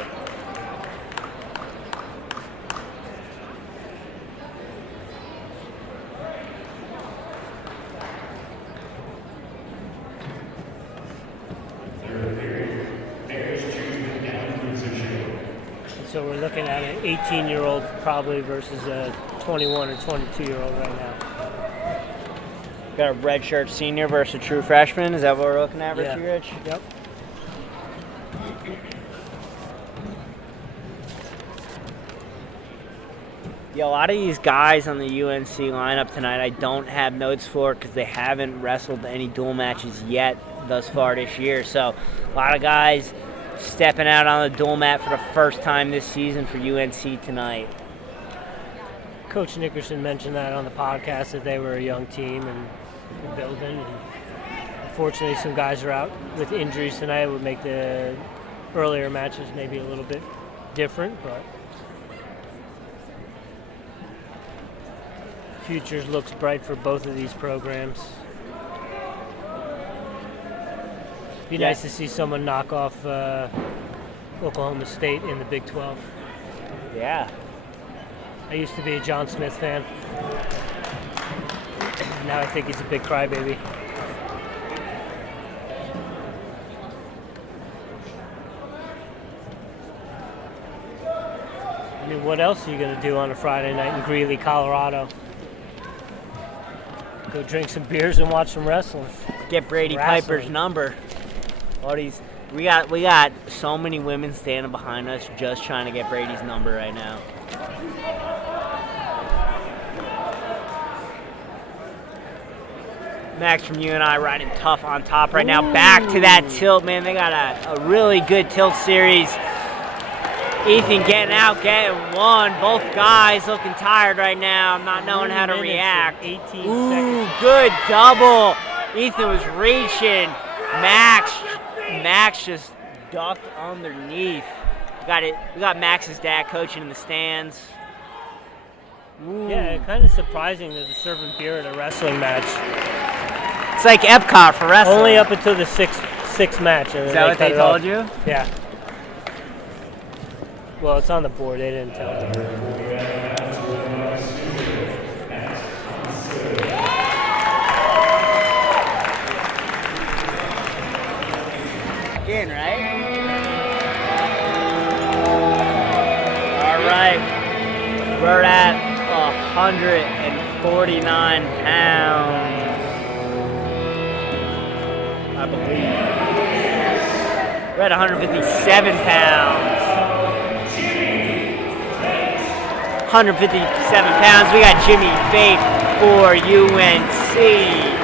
So we're looking at an 18-year-old probably versus a 21 or 22-year-old right now. Got a redshirt senior versus a true freshman. Is that what we're looking at, Richie Yeah. Rich? Yep. Yeah, a lot of these guys on the UNC lineup tonight I don't have notes for because they haven't wrestled any dual matches yet thus far this year. So a lot of guys stepping out on the dual mat for the first time this season for UNC tonight. Coach Nickerson mentioned that on the podcast that they were a young team and building. And unfortunately, some guys are out with injuries tonight. It would make the earlier matches maybe a little bit different, but futures looks bright for both of these programs. Be nice to see someone knock off Oklahoma State in the Big 12. Yeah. I used to be a John Smith fan. Now I think he's a big crybaby. I mean, what else are you going to do on a Friday night in Greeley, Colorado? Go drink some beers and watch some wrestling. Get Brady Pieper's number. All these, we got so many women standing behind us just trying to get Brady's number right now. Max from UNI riding tough on top right now. Back to that tilt, man. They got a really good tilt series. Ethan getting out, getting one. Both guys looking tired right now, not knowing how to react. 18 Ooh, seconds. good double. Ethan was reaching. Max just ducked underneath. We got Max's dad coaching in the stands. Ooh. Yeah, kind of surprising that they're serving beer at a wrestling match. It's like Epcot for wrestling. Only up until the sixth match. And Is that what they told you? Yeah. Well, it's on the board. They didn't tell me. In, right? All right. We're at 149 pounds, I believe. We're at 157 pounds. 157 pounds. We got Jimmy Fate for UNC.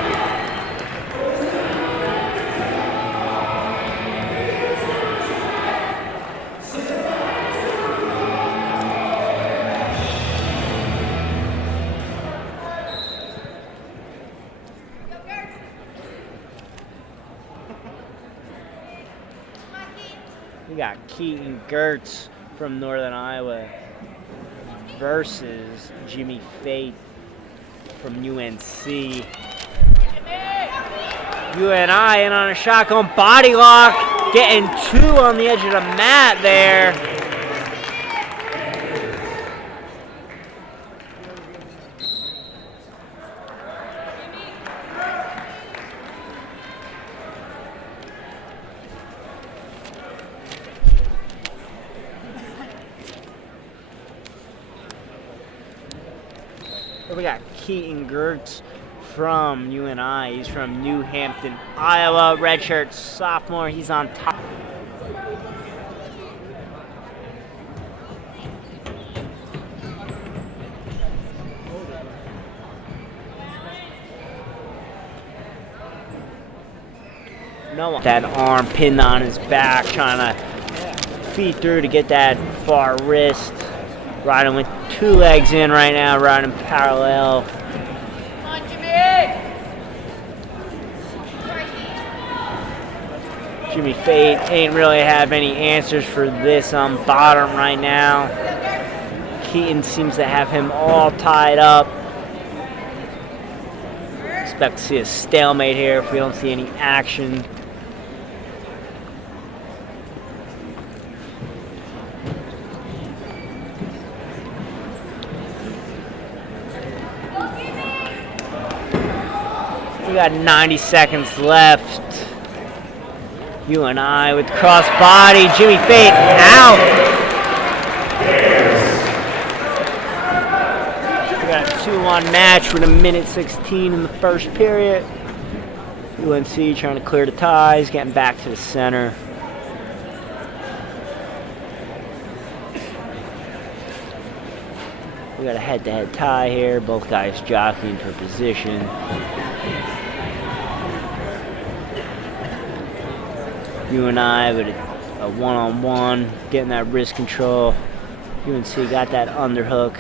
We got Keaton Gertz from Northern Iowa versus Jimmy Fate from UNC. UNI in on a shotgun body lock, getting two on the edge of the mat there. We got Keaton Gertz from UNI. He's from New Hampton, Iowa. Redshirt sophomore. He's on top. That arm pinned on his back, trying to feed through to get that far wrist. Riding with two legs in right now, riding parallel. Come on, Jimmy! Jimmy Fate ain't really have any answers for this on bottom right now. Keaton seems to have him all tied up. Expect to see a stalemate here if we don't see any action. We got 90 seconds left. UNI with cross body. Jimmy Fate out. We got a 2-1 match with a minute 16 in the first period. UNC trying to clear the ties, getting back to the center. We got a head-to-head tie here. Both guys jockeying for position. UNI with a one-on-one, getting that wrist control. UNC got that underhook.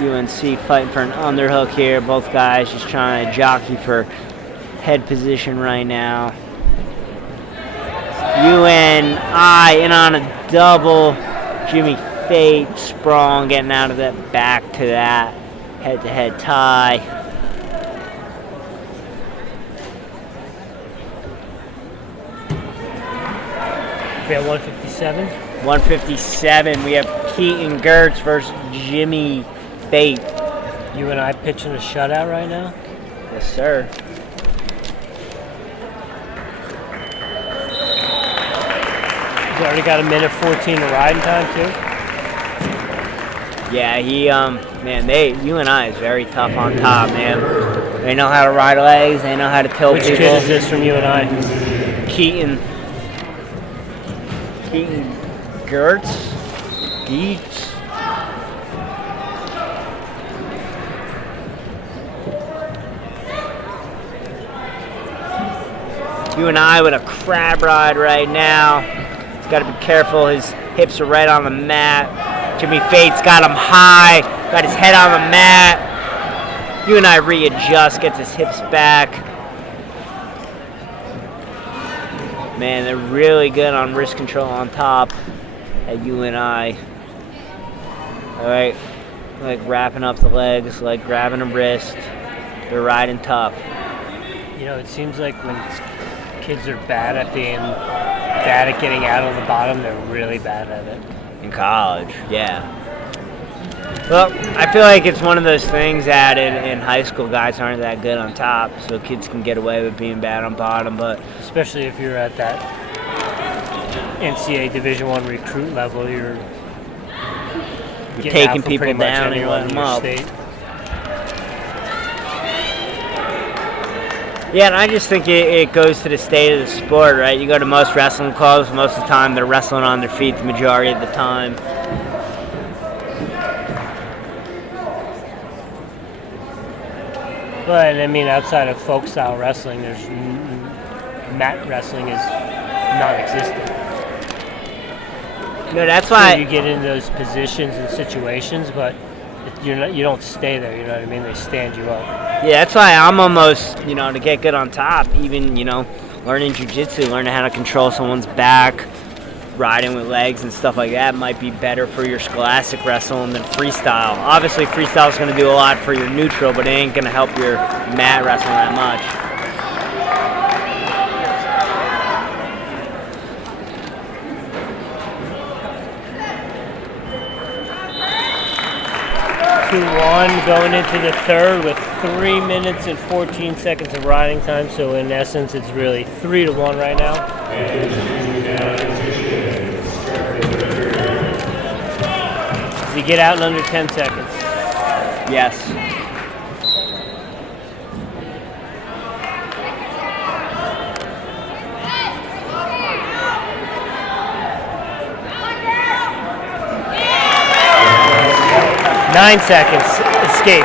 UNC fighting for an underhook here. Both guys just trying to jockey for head position right now. UNI in on a double. Jimmy Fate sprung, getting out of that, back to that head-to-head tie. We have 157. 157. We have Keaton Gertz versus Jimmy Fate. You and I pitching a shutout right now? Yes, sir. He's already got a minute 14 of riding time, too. Yeah, man, UNI is very tough on top, man. They know how to ride legs. They know how to tilt Which people. kid is this from UNI? Keaton Gertz. UNI with a crab ride right now. He's got to be careful. His hips are right on the mat. Jimmy Fate's got him high. Got his head on the mat. UNI readjusts, gets his hips back. Man, they're really good on wrist control on top at UNI. All right, like wrapping up the legs, like grabbing a wrist. They're riding tough. You know, it seems like when kids are bad at getting out on the bottom, they're really bad at it. In college, yeah. Well, I feel like it's one of those things that in high school, guys aren't that good on top, so kids can get away with being bad on bottom, but... Especially if you're at that NCAA Division I recruit level, you're taking people down and letting them up. State. Yeah, and I just think it goes to the state of the sport, right? You go to most wrestling clubs, most of the time they're wrestling on their feet the majority of the time. But, I mean, outside of folk-style wrestling, there's mat wrestling is non-existent. No, that's why... So you get in those positions and situations, but you don't stay there, you know what I mean? They stand you up. Yeah, that's why I'm almost, to get good on top, even, learning jiu-jitsu, learning how to control someone's back, riding with legs and stuff like that might be better for your scholastic wrestling than freestyle. Obviously, freestyle is going to do a lot for your neutral, but it ain't going to help your mat wrestling that much. 2-1 going into the third with 3 minutes and 14 seconds of riding time. So in essence, it's really 3-1 right now. Does he get out in under 10 seconds? Yes. Nine seconds. Escape.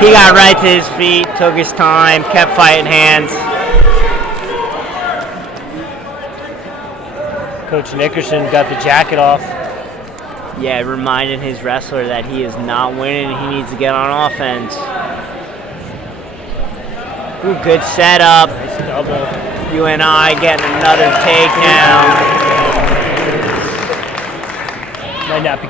He got right to his feet, took his time, kept fighting hands. Coach Nickerson got the jacket off. Yeah, reminding his wrestler that he is not winning. He needs to get on offense. Ooh, good setup. Nice double. UNI getting another takedown. Might not be.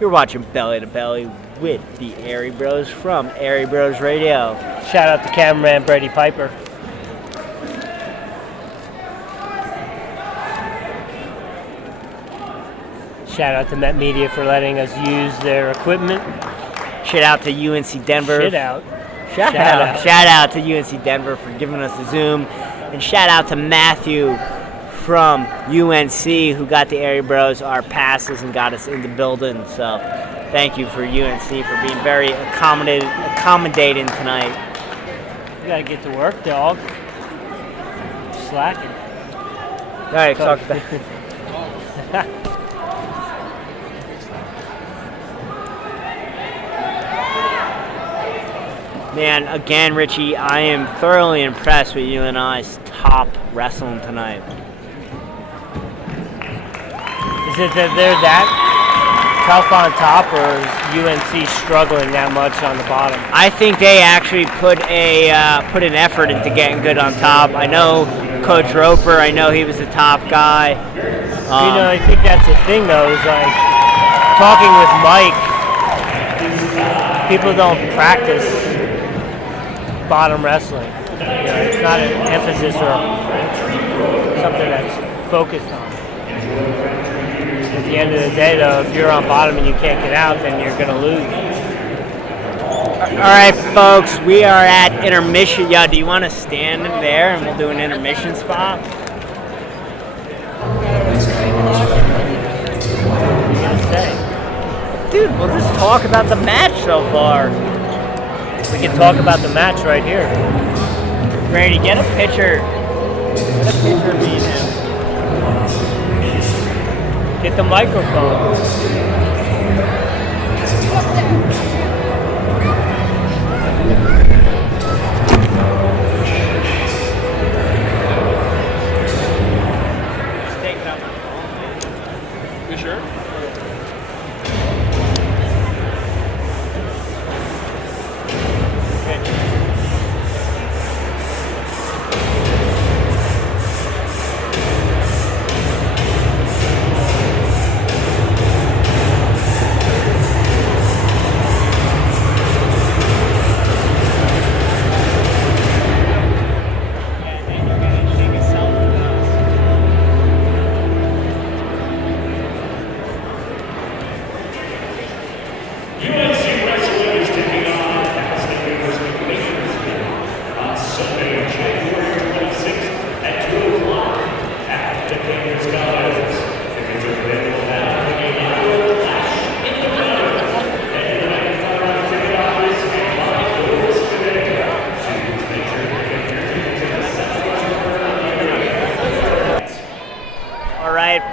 You're watching Belly to Belly with the Airey Bros from Airey Bros Radio. Shout out to cameraman Brady Pieper. Shout out to Met Media for letting us use their equipment. Shout out to UNC Denver. Shout out to UNC Denver for giving us the Zoom. And shout out to Matthew from UNC who got the Airey Bros our passes and got us in the building. So thank you for UNC for being very accommodating tonight. You gotta get to work, dog. Slacking. All right, talk about Man, again, Richie, I am thoroughly impressed with you and I's top wrestling tonight. Is it that they're that tough on top, or is UNC struggling that much on the bottom? I think they actually put an effort into getting good on top. I know Coach Roper. I know he was the top guy. I think that's the thing, though, is like talking with Mike. People don't practice bottom wrestling. It's not an emphasis or something that's focused on. At the end of the day, though, if you're on bottom and you can't get out, then you're going to lose. All right, folks, we are at intermission. Yeah, do you want to stand there and we'll do an intermission spot? Dude, we'll just talk about the match so far. We can talk about the match right here. Brady, get a picture. Get a picture of me now. Get the microphone. Just take it out my phone. You sure?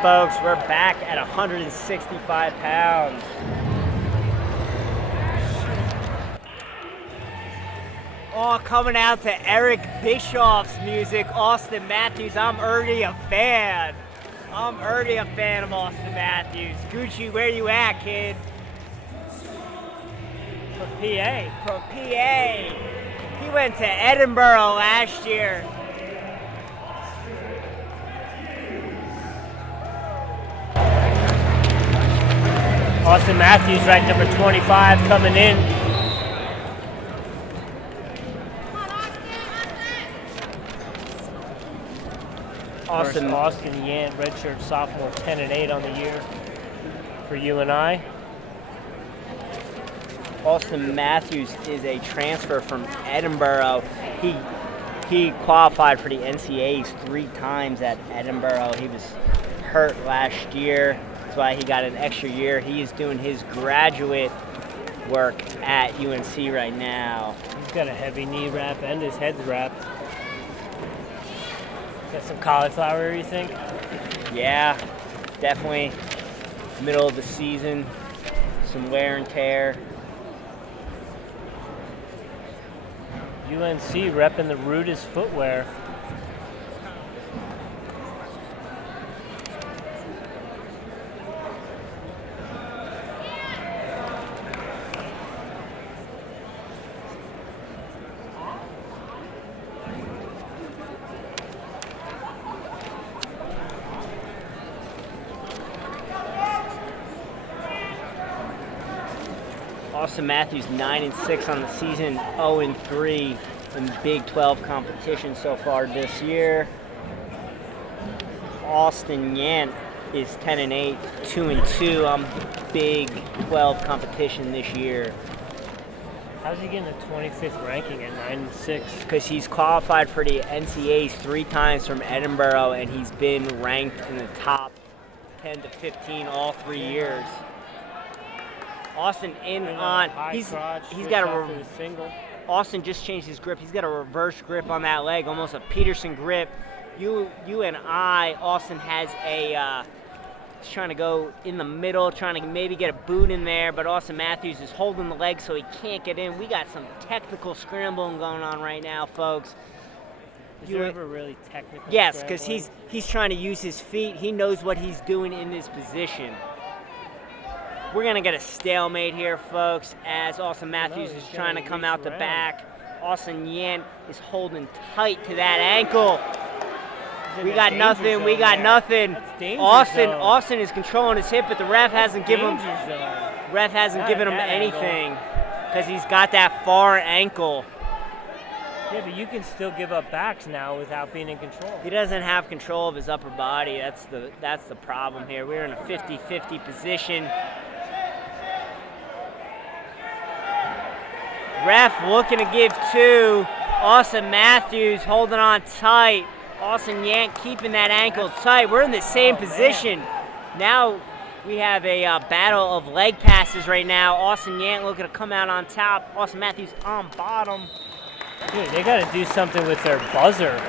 Folks, we're back at 165 pounds. All coming out to Eric Bischoff's music, Austin Matthews. I'm already a fan. of Austin Matthews. Gucci, where you at, kid? From PA. From PA. He went to Edinburgh last year. Austin Matthews, ranked number 25, coming in. Austin Yant, redshirt sophomore, 10-8 on the year for UNI. Austin Matthews is a transfer from Edinburgh. He qualified for the NCAAs 3 times at Edinburgh. He was hurt last year. That's why he got an extra year. He is doing his graduate work at UNC right now. He's got a heavy knee wrap and his head's wrapped. Is that some cauliflower, you think? Yeah, definitely middle of the season, some wear and tear. UNC repping the rudest footwear. Austin Matthews 9-6 on the season, 0-3 in Big 12 competition so far this year. Austin Yant is 10-8, 2-2 on Big 12 competition this year. How's he getting a 25th ranking at 9-6? Because he's qualified for the NCAAs 3 times from Edinburgh, and he's been ranked in the top 10 to 15 all 3 years. Austin he's got a single. Austin just changed his grip. He's got a reverse grip on that leg, almost a Peterson grip. Austin has he's trying to go in the middle, trying to maybe get a boot in there, but Austin Matthews is holding the leg so he can't get in. We got some technical scrambling going on right now, folks. Is there ever really technical? Yes, because he's trying to use his feet. He knows what he's doing in this position. We're going to get a stalemate here, folks, as Austin Matthews is trying to come out the back. Austin Yant is holding tight to that ankle. We got nothing. Austin is controlling his hip, but the ref hasn't given him anything because he's got that far ankle. Yeah, but you can still give up backs now without being in control. He doesn't have control of his upper body. That's the problem here. We're in a 50-50 position. Ref looking to give 2. Austin Matthews holding on tight. Austin Yant keeping that ankle tight. We're in the same position. Now we have a battle of leg passes right now. Austin Yant looking to come out on top. Austin Matthews on bottom. Dude, they got to do something with their buzzer.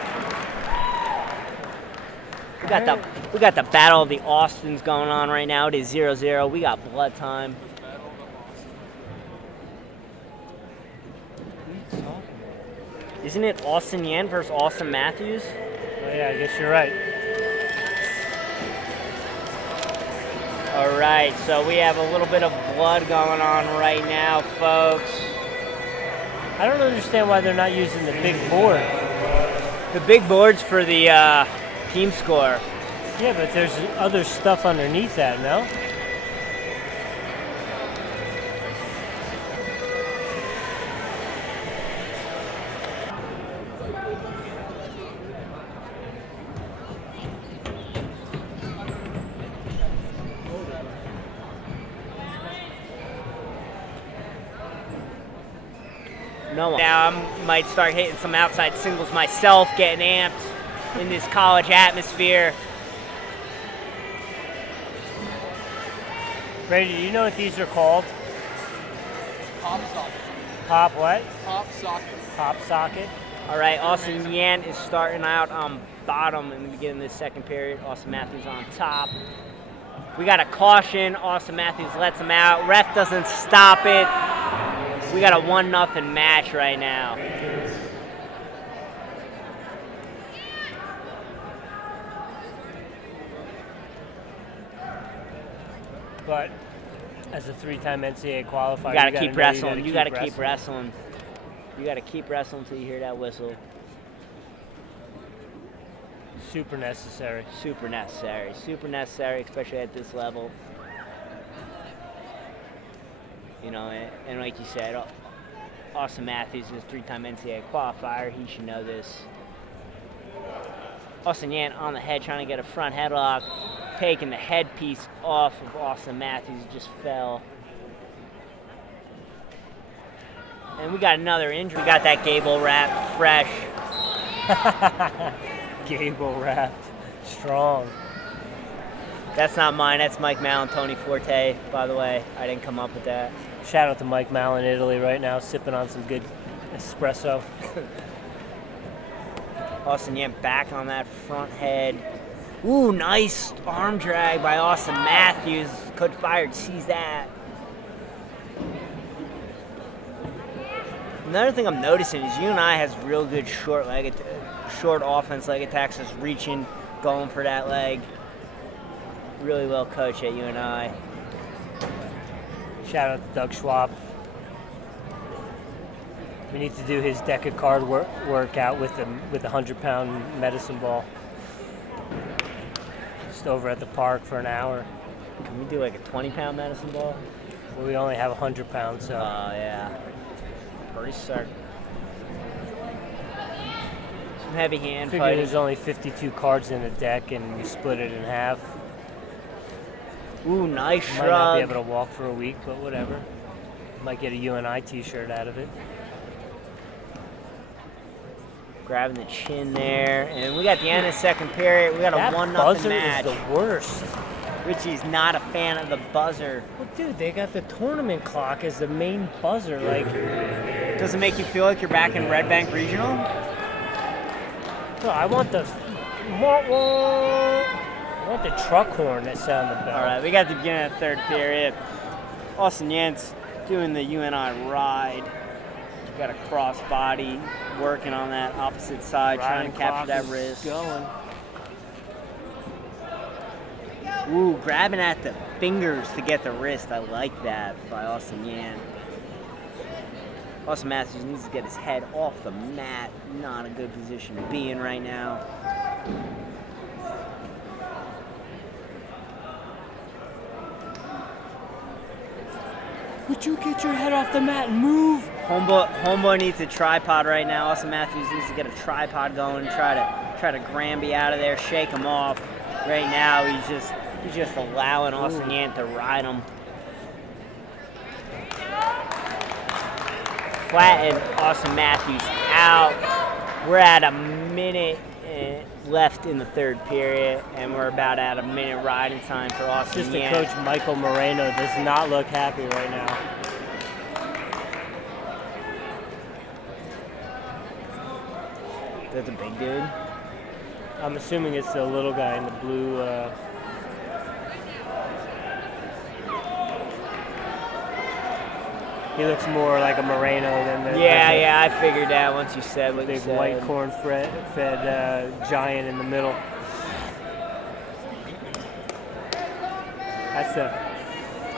We got the battle of the Austins going on right now. It is 0-0. We got blood time. Isn't it Austin Yant versus Austin Matthews? Oh yeah, I guess you're right. All right, so we have a little bit of blood going on right now, folks. I don't understand why they're not using the big board. The big board's for the team score. Yeah, but there's other stuff underneath that, no? No. Now I might start hitting some outside singles myself, getting amped in this college atmosphere. Brady, do you know what these are called? Pop socket. Pop what? Pop socket. Pop socket. All right, Austin Yant is starting out on bottom in the beginning of the second period. Austin Matthews on top. We got a caution. Austin Matthews lets him out. Ref doesn't stop it. We got a 1-0 match right now. But as a 3-time NCAA qualifier, You gotta keep wrestling. You gotta keep wrestling. You gotta keep wrestling until you hear that whistle. Super necessary. Super necessary. Super necessary, especially at this level. You know, and like you said, Austin Matthews is a 3-time NCAA qualifier. He should know this. Austin Yant on the head, trying to get a front headlock, taking the headpiece off of Austin Matthews. It just fell. And we got another injury. We got that gable wrap fresh. Gable wrap. Strong. That's not mine. That's Mike Mallon, Tony Forte, by the way. I didn't come up with that. Shout out to Mike Mallon in Italy right now, sipping on some good espresso. Austin Yant back on that front head. Ooh, nice arm drag by Austin Matthews. Coach Byard sees that. Another thing I'm noticing is UNI has real good short offense leg attacks, just reaching, going for that leg. Really well coached at UNI. Shout out to Doug Schwab. We need to do his Deca card workout with a 100-pound medicine ball. Just over at the park for an hour. Can we do like a 20-pound medicine ball? We only have 100 pounds, so. Oh, yeah. Pretty certain. Some heavy hand Figure fighting. there's only 52 cards in the deck, and we split it in half. Ooh, nice Might not be shrug. able to walk for a week, but whatever. Might get a UNI t-shirt out of it. Grabbing the chin there. And we got the end of the second period. We got a That 1-0 buzzer match. is the worst. Richie's not a fan of the buzzer. Well, dude, they got the tournament clock as the main buzzer. Like, Does it make you feel like you're back in Red Bank Regional? no, I want the truck horn that sound the bell. All right, we got the beginning of the third period. Austin Yentz doing the UNI ride. Got a cross body, working on that opposite side, trying to capture that wrist. Going. Ooh, grabbing at the fingers to get the wrist. I like that by Austin Yan. Austin Matthews needs to get his head off the mat. Not a good position to be in right now. Would you get your head off the mat and move? Homeboy needs a tripod right now. Austin Matthews needs to get a tripod going. Try to Granby out of there, shake him off. Right now, he's just allowing Austin Yan to ride him. Flatten Austin Matthews out. We're at a minute left in the third period, and we're about at a minute riding time for Austin Assistant Yan. coach Michael Moreno does not look happy right now. That's a big dude. I'm assuming it's the little guy in the blue. He looks more like a Moreno than the Yeah, I figured that once you said what you big said. white corn-fed giant in the middle. That's the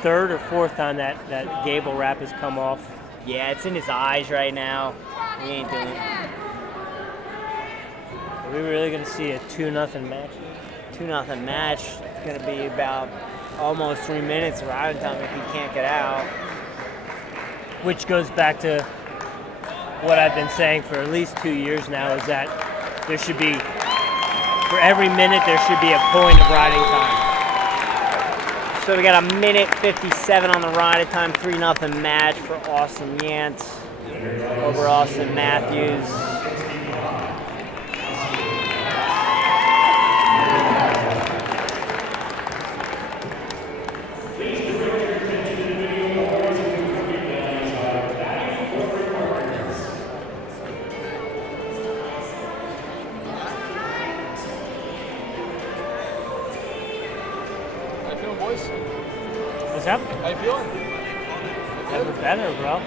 third or fourth time that gable wrap has come off. Yeah, it's in his eyes right now. He ain't doing it. Are we really going to see a 2-0 match? 2-0 match. It's going to be about almost 3 minutes riding time if he can't get out. Which goes back to what I've been saying for at least 2 years now, is that there should be, for every minute, there should be a point of riding time. So we got a minute 57 on the riding time, 3-0 match for Austin Yantz over Austin Matthews. What's up? How you feeling? Never better, bro.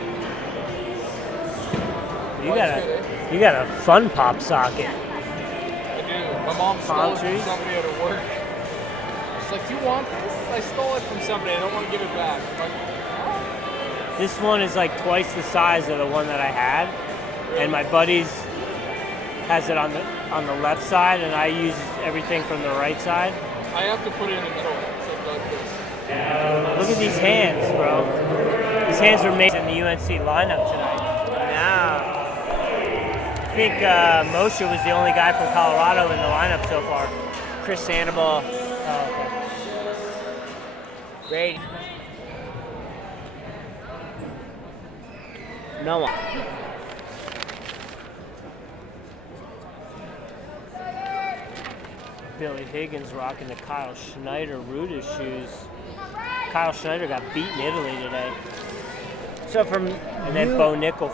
Life's You got a fun pop socket. I do. My mom stole it from trees? somebody at her work. She's like, "Do you want this?" I stole it from somebody. I don't want to give it back. I'm like, This one is like twice the size of the one that I had, and my buddy's has it on the left side, and I use everything from the right side. I have to put it in the middle. It's like this. Look at these hands, bro. These hands were made in the UNC lineup tonight. Now, I think Moshe was the only guy from Colorado in the lineup so far. Chris Sandoval, Oh, Brady. Noah. Billy Higgins rocking the Kyle Schneider Ruda shoes. Kyle Schneider got beat in Italy today. So from And then Bo Nickel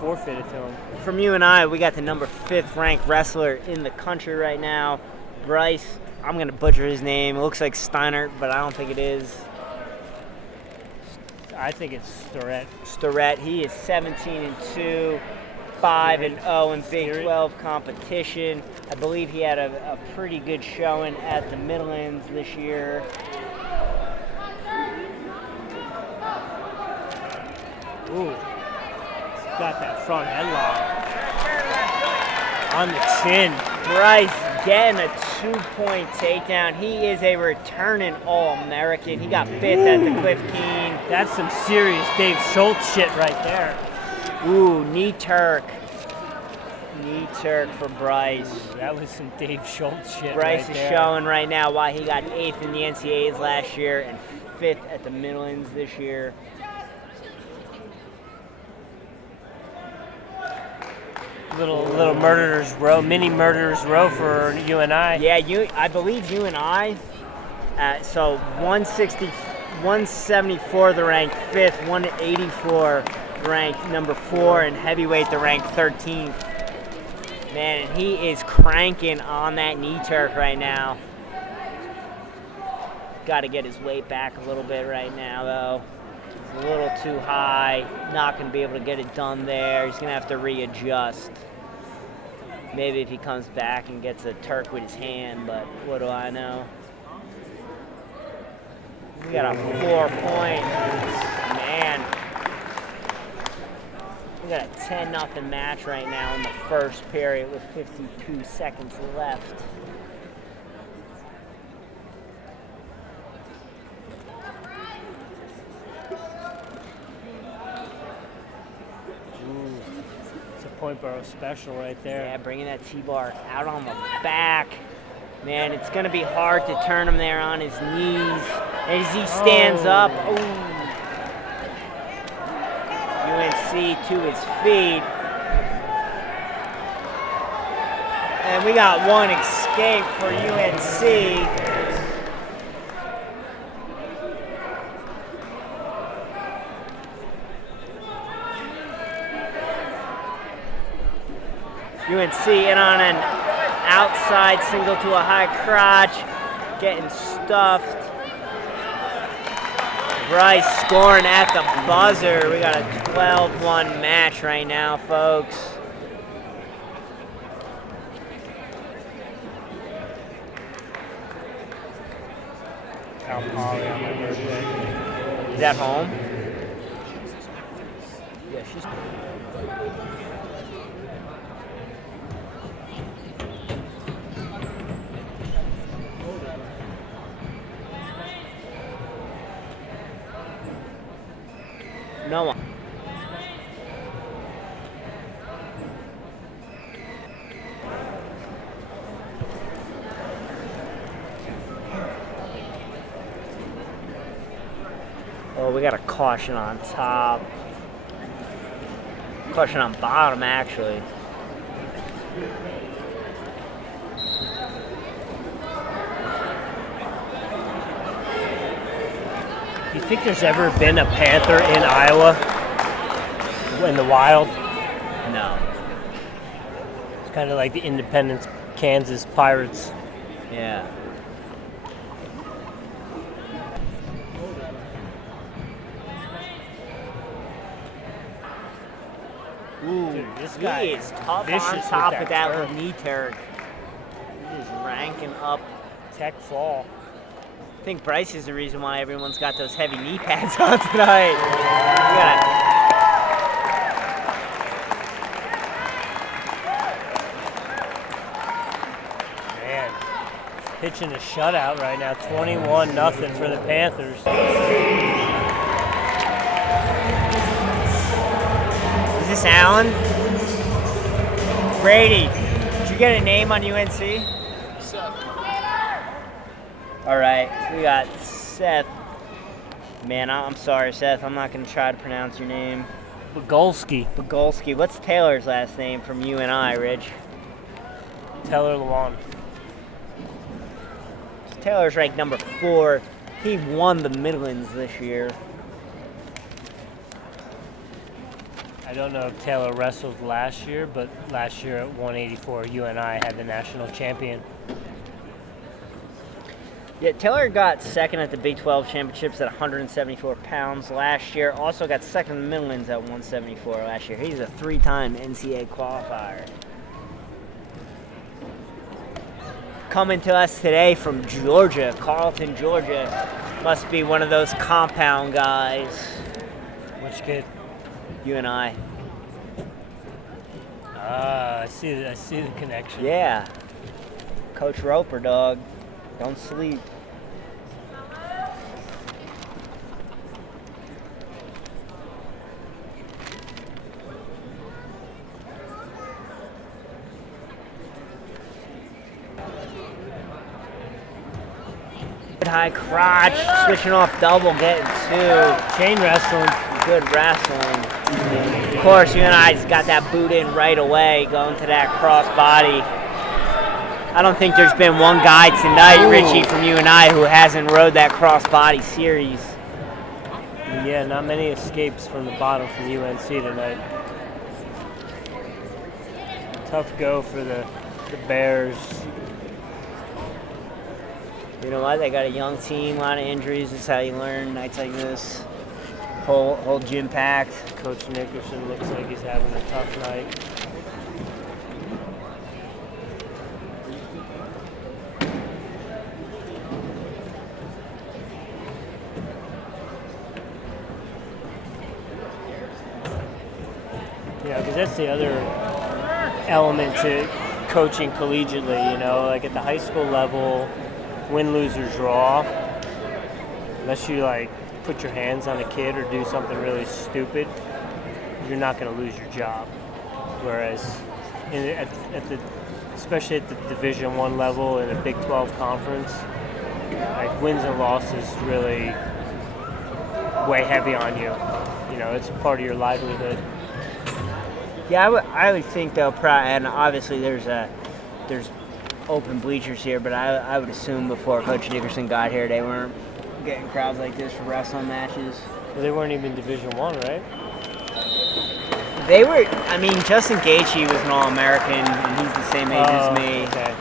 forfeited to him. From you and I, we got the number 5th ranked wrestler in the country right now, Bryce. I'm gonna butcher his name. It looks like Steinert, but I don't think it is. I think it's Storette. Storette. He is 17-2, 5-0 in Big 12 competition. I believe he had a pretty good showing at the Midlands this year. Ooh, he's got that front headlock on the chin. Bryce getting a 2-point takedown. He is a returning All-American. He got 5th at the Cliff Keen That's some serious Dave Schultz shit right there. Ooh, knee Turk. Knee Turk for Bryce. Ooh, that was some Dave Schultz shit Bryce right is there. showing right now why he got 8th in the NCAAs last year and 5th at the Midlands this year. Little murderers row, mini murderers row for UNI. Yeah, I believe UNI. So 174 the ranked 5th, 184 ranked number 4, and heavyweight the ranked 13th. Man, and he is cranking on that knee Turk right now. Got to get his weight back a little bit right now, though. It's a little too high. Not going to be able to get it done there. He's going to have to readjust. Maybe if he comes back and gets a Turk with his hand, but what do I know? We got a 4-point. Man. We got a 10-0 match right now in the first period with 52 seconds left. Point Borough special right there. Yeah, bringing that T-bar out on the back. Man, it's going to be hard to turn him there on his knees as he stands up. Ooh. UNC to his feet. And we got one escape for UNC. UNC in on an outside single to a high crotch, getting stuffed. Bryce scoring at the buzzer. We got a 12-1 match right now, folks. Cal Poly on my birthday. Is that home? Yeah, she's... No one. Oh, we got a caution on top. Caution on bottom, actually. Do you think there's ever been a Panther in Iowa in the wild? No. It's kind of like the Independence Kansas Pirates. Yeah. Ooh, Dude, this guy he is tough vicious on with top that with that turn. knee turn. He is ranking up. Tech fall. I think Bryce is the reason why everyone's got those heavy knee pads on tonight. We got Man, pitching a shutout right now, 21-0 for the Panthers. Is this Allen? Brady, did you get a name on UNC? All right, we got Seth. Man, I'm sorry, Seth. I'm not going to try to pronounce your name. Bogolski. Bogolski. What's Taylor's last name from UNI, Rich? Taylor Lewan. Taylor's ranked number 4. He won the Midlands this year. I don't know if Taylor wrestled last year, but last year at 184, UNI had the national champion. Yeah, Taylor got second at the Big 12 championships at 174 pounds last year. Also got second in the Midlands at 174 last year. He's a 3-time NCAA qualifier. Coming to us today from Georgia, Carlton, Georgia. Must be one of those compound guys. Which kid? UNI. I see the connection. Yeah. Coach Roper, dog. Don't sleep. high crotch, switching off double, getting 2. Chain wrestling. Good wrestling. Of course, UNI's got that boot in right away, going to that cross body. I don't think there's been one guy tonight, Richie, from UNI who hasn't rode that cross body series. Yeah, not many escapes from the bottom from UNC tonight. Tough go for the Bears. You know what? They got a young team, a lot of injuries. That's how you learn nights like this. Whole gym packed. Coach Nickerson looks like he's having a tough night. Yeah, because that's the other element to coaching collegiately, like at the high school level, win, lose, or draw. Unless you put your hands on a kid or do something really stupid, you're not going to lose your job. Whereas, especially at the Division I level in a Big 12 conference, wins and losses really weigh heavy on you. It's part of your livelihood. Yeah, I would think though, and obviously there's open bleachers here, but I would assume before Coach Nickerson got here, they weren't getting crowds like this for wrestling matches. Well, they weren't even Division I, right? They were. I mean, Justin Gaethje was an All-American, and he's the same age as me. Okay.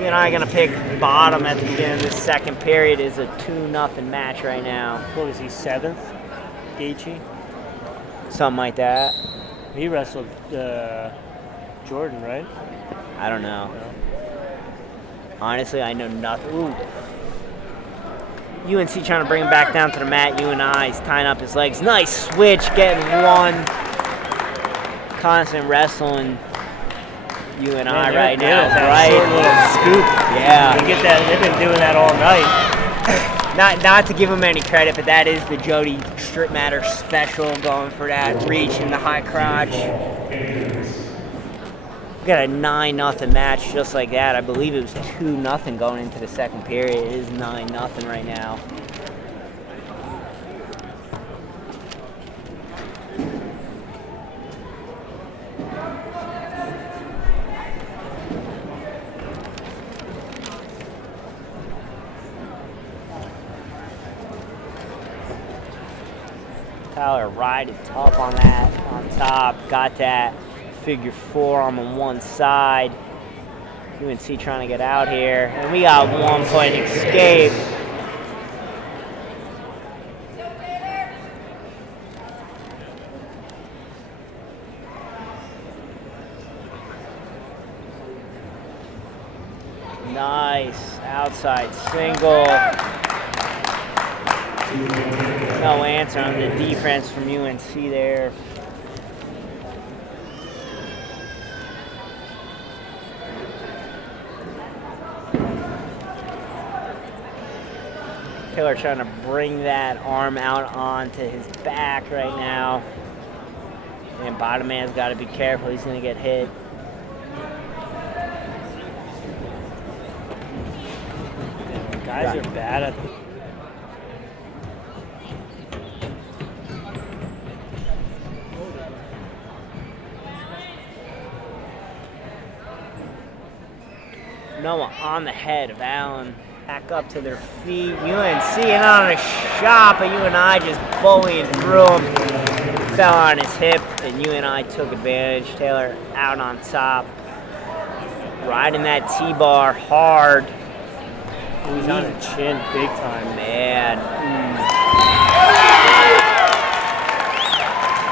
You and I are gonna pick bottom at the beginning of the second period. Is a 2-0 match right now. What was he, 7th? Gaethje? Something like that. He wrestled Jordan, right? I don't know. No. Honestly, I know nothing. Ooh. UNC trying to bring him back down to the mat. UNI, he's tying up his legs. Nice switch, getting 1. Constant wrestling. UNI right now, right? Short little scoop. Yeah. They get that. They've been doing that all night. Not to give him any credit, but that is the Jody Strip Matter special, going for that reach in the high crotch. We got a 9-0 match just like that. I believe it was 2-0 going into the second period. It is 9-0 right now. Tyler riding tough on that, on top. Got that figure 4-arm on one side. UNC trying to get out here. And we got 1-point escape. Nice. Outside single. No answer on the defense from UNC there. Taylor trying to bring that arm out onto his back right now. And bottom man's got to be careful. He's going to get hit. Guys are bad at Noah on the head of Allen. Back up to their feet. UNC in on a shot, but UNI just bullying through him. Fell on his hip, and UNI took advantage. Taylor out on top. Riding that T-bar hard. He's on a chin big time. Man.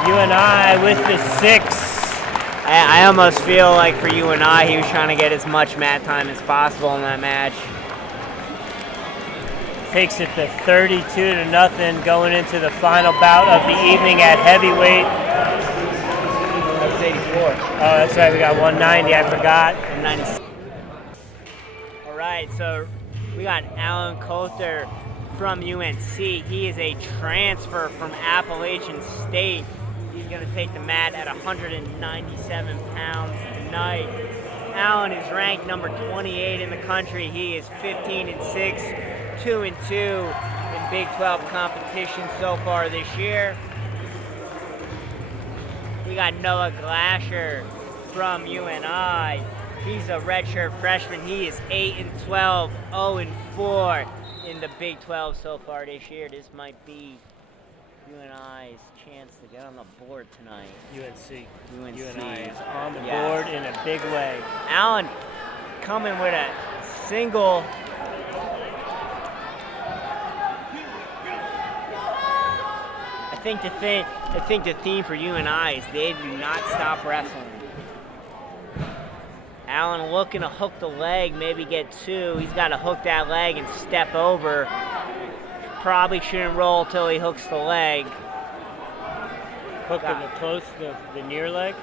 UNI with the 6. I almost feel like for UNI, he was trying to get as much mat time as possible in that match. Takes it to 32-0 going into the final bout of the evening at heavyweight. That was 84. Oh, that's right. We got 190. I forgot. 96. All right, so we got Alan Coulter from UNC. He is a transfer from Appalachian State. He's going to take the mat at 197 pounds tonight. Allen is ranked number 28 in the country. He is 15-6, 2-2 in Big 12 competition so far this year. We got Noah Glasher from UNI. He's a redshirt freshman. He is 8-12, 0-4 in the Big 12 so far this year. This might be UNI's chance to get on the board tonight. UNC. UNC UNI is on the Yes. board in a big way. Allen coming with a single. I think the theme for UNI is they do not stop wrestling. Allen looking to hook the leg, maybe get two. He's got to hook that leg and step over. Probably shouldn't roll till he hooks the leg. Hooking the near leg.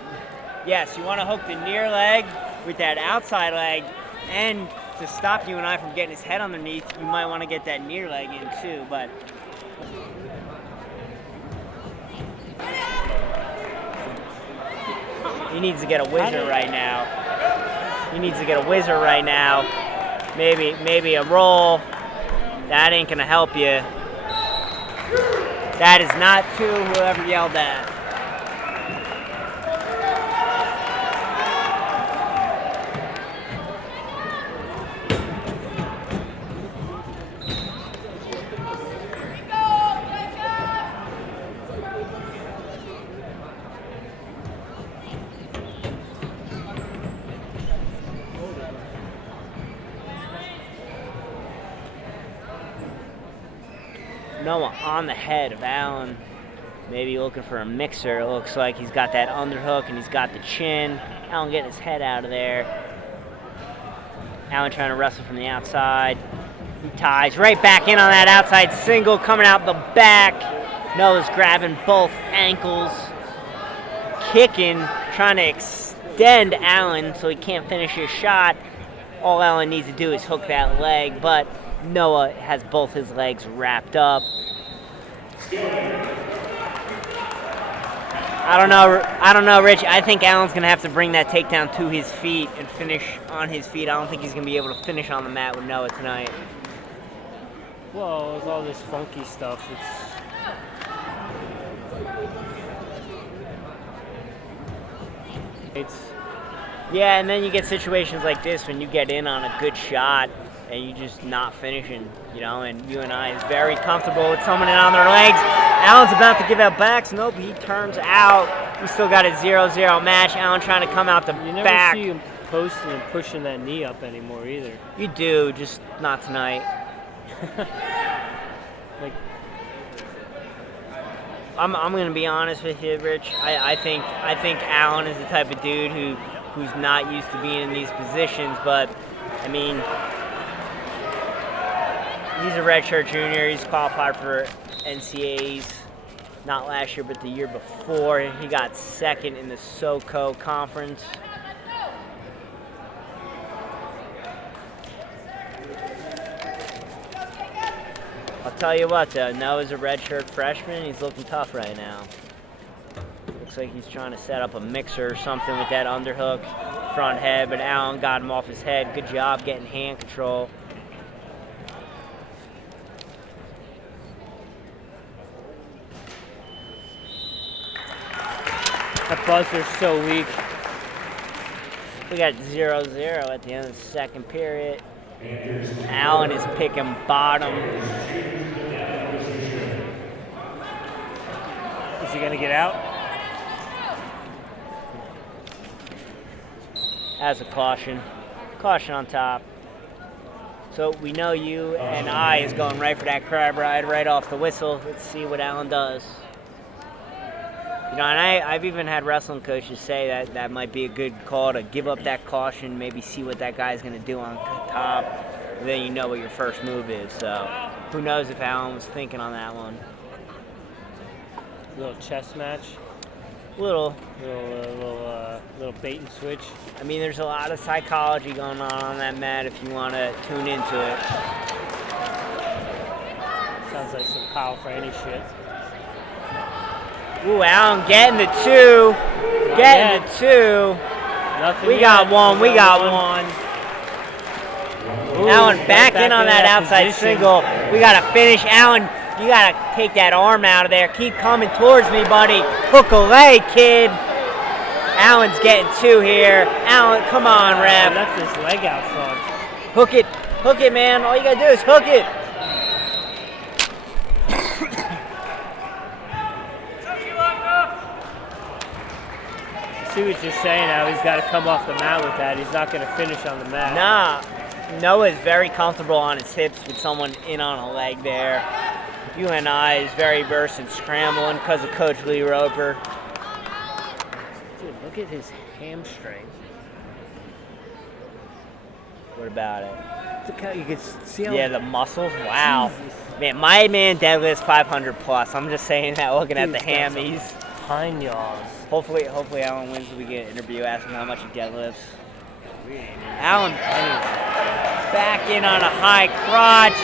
Yes, you want to hook the near leg with that outside leg, and to stop UNI from getting his head underneath, you might want to get that near leg in too, but he needs to get a whizzer right now. Maybe a roll. That ain't gonna help you. That is not two, whoever yelled that. Noah on the head of Allen. Maybe looking for a mixer. It looks like he's got that underhook and he's got the chin. Allen getting his head out of there. Allen trying to wrestle from the outside. He ties right back in on that outside single, coming out the back. Noah's grabbing both ankles. Kicking, trying to extend Allen so he can't finish his shot. All Allen needs to do is hook that leg, but Noah has both his legs wrapped up. I don't know, Rich. I think Allen's going to have to bring that takedown to his feet and finish on his feet. I don't think he's going to be able to finish on the mat with Noah tonight. Well, with all this funky stuff, it's Yeah, and then you get situations like this when you get in on a good shot and you just not finishing, and UNI is very comfortable with someone in on their legs. Allen's about to give out backs. Nope, he turns out. We still got a 0-0 match. Allen trying to come out the you never back. see him posting and pushing that knee up anymore either. You do, just not tonight. Like, I'm going to be honest with you, Rich. I think Allen is the type of dude who's not used to being in these positions, but I mean, he's a redshirt junior. He's qualified for NCAAs, not last year, but the year before. He got second in the SoCo conference. I'll tell you what, though, Noah's a redshirt freshman. He's looking tough right now. Looks like he's trying to set up a mixer or something with that underhook front head, but Allen got him off his head. Good job getting hand control. that buzzer's so weak. We got 0-0 at the end of the second period. Allen is picking bottom. Is he gonna get out? As a caution. Caution on top. So we know you and I is going right for that crab ride right off the whistle. Let's see what Allen does. And I've even had wrestling coaches say that might be a good call to give up that caution, maybe see what that guy's going to do on top, and then you know what your first move is. So who knows if Allen was thinking on that one. Little chess match. Little Bait and switch. I mean, there's a lot of psychology going on that mat if you want to tune into it. Sounds like some Kyle Franny shit. Ooh, Allen getting the two. Getting the two. Nothing We yet. got one. We got one. Ooh, Allen right back in on that outside position. single. We got to finish. Allen, you got to take that arm out of there. Keep coming towards me, buddy. Hook a leg, kid. Allen's getting 2 here. Allen, come on, He ref. left his leg out front. Hook it. Hook it, man. All you got to do is hook it. I see what you're saying now. He's got to come off the mat with that. He's not going to finish on the mat. Nah. Noah's very comfortable on his hips with someone in on a leg there. UNI is very versed in scrambling because of Coach Lee Roper. Dude, look at his hamstring. What about it? Look how you can see how Yeah, the muscles. Wow. Jesus. Man, my man deadlifts 500 plus. I'm just saying that looking at Dude, the that's hammies. pine yaws. Hopefully Alan wins. We get an interview asking how much he deadlifts. Alan back in on a high crotch.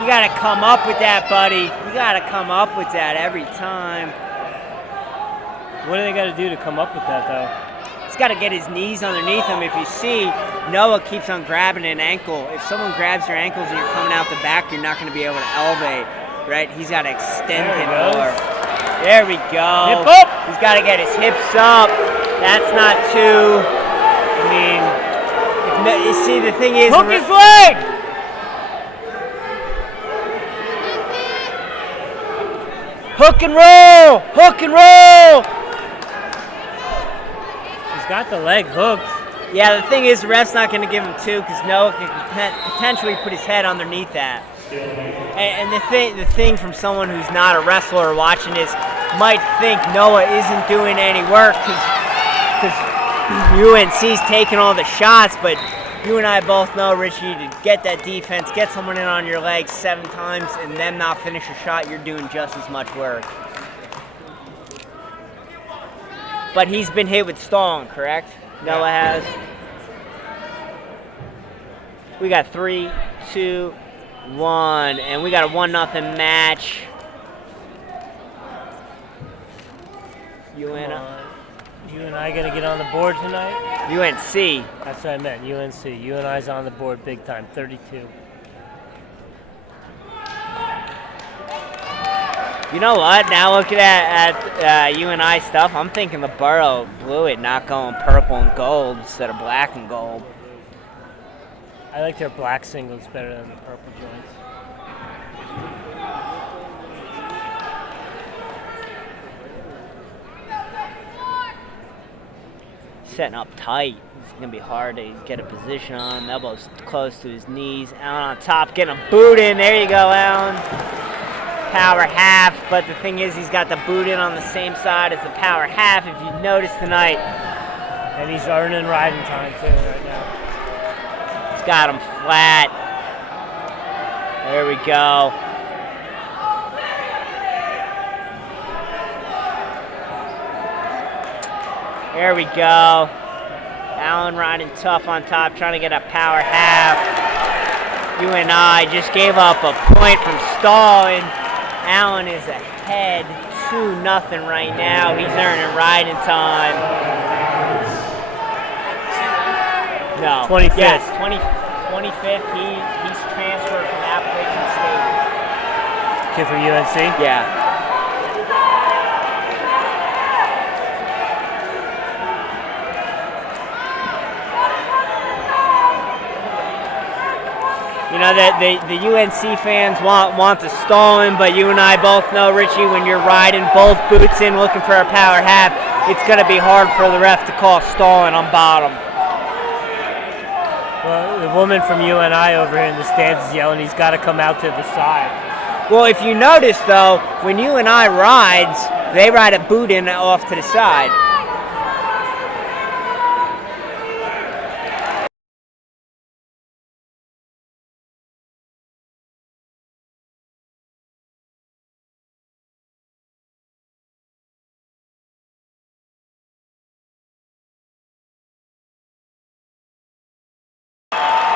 You got to come up with that, buddy. You got to come up with that every time. What do they got to do to come up with that, though? He's got to get his knees underneath him. If you see, Noah keeps on grabbing an ankle. If someone grabs your ankles and you're coming out the back, you're not going to be able to elevate, right? He's got to extend There he him goes. more. There we go. Hip up. He's got to get his hips up. That's not too. I mean, you see, the thing is, Hook his leg! hook and roll, hook and roll. He's got the leg hooked. Yeah, the thing is, the ref's not going to give him 2 because Noah can potentially put his head underneath that. And the thing from someone who's not a wrestler watching this might think Noah isn't doing any work because UNC's taking all the shots, but you and I both know, Richie, to get that defense, get someone in on your legs 7 times and then not finish a shot, you're doing just as much work. But he's been hit with stalling, correct? Noah has. We got 3, 2, 1, and we got a 1-0 match. You and I gonna get on the board tonight? UNC. That's what I meant. UNC. You and I's on the board big time. 32. You know what? Now looking at UNI stuff, I'm thinking the Borough blew it, not going purple and gold instead of black and gold. I like their black singles better than the purple joints. Setting up tight. It's going to be hard to get a position on him. Elbows close to his knees. Allen on top, getting a boot in. There you go, Allen. Power half, but the thing is he's got the boot in on the same side as the power half, if you notice tonight. And he's earning riding time, too, right now. He's got him flat. There we go. There we go. Allen riding tough on top, trying to get a power half. UNI just gave up a point from stalling. Allen is ahead 2-0 right now. He's earning riding time. No. 25th. Yes, 25th. He's transferred from Appalachian State. Kid for UNC? Yeah. You know, the UNC fans want to stall him, but you and I both know, Richie, when you're riding both boots in looking for a power half, it's going to be hard for the ref to call stalling on bottom. Well, the woman from UNI over here in the stands is yelling he's got to come out to the side. Well, if you notice, though, when UNI rides, they ride a boot in off to the side.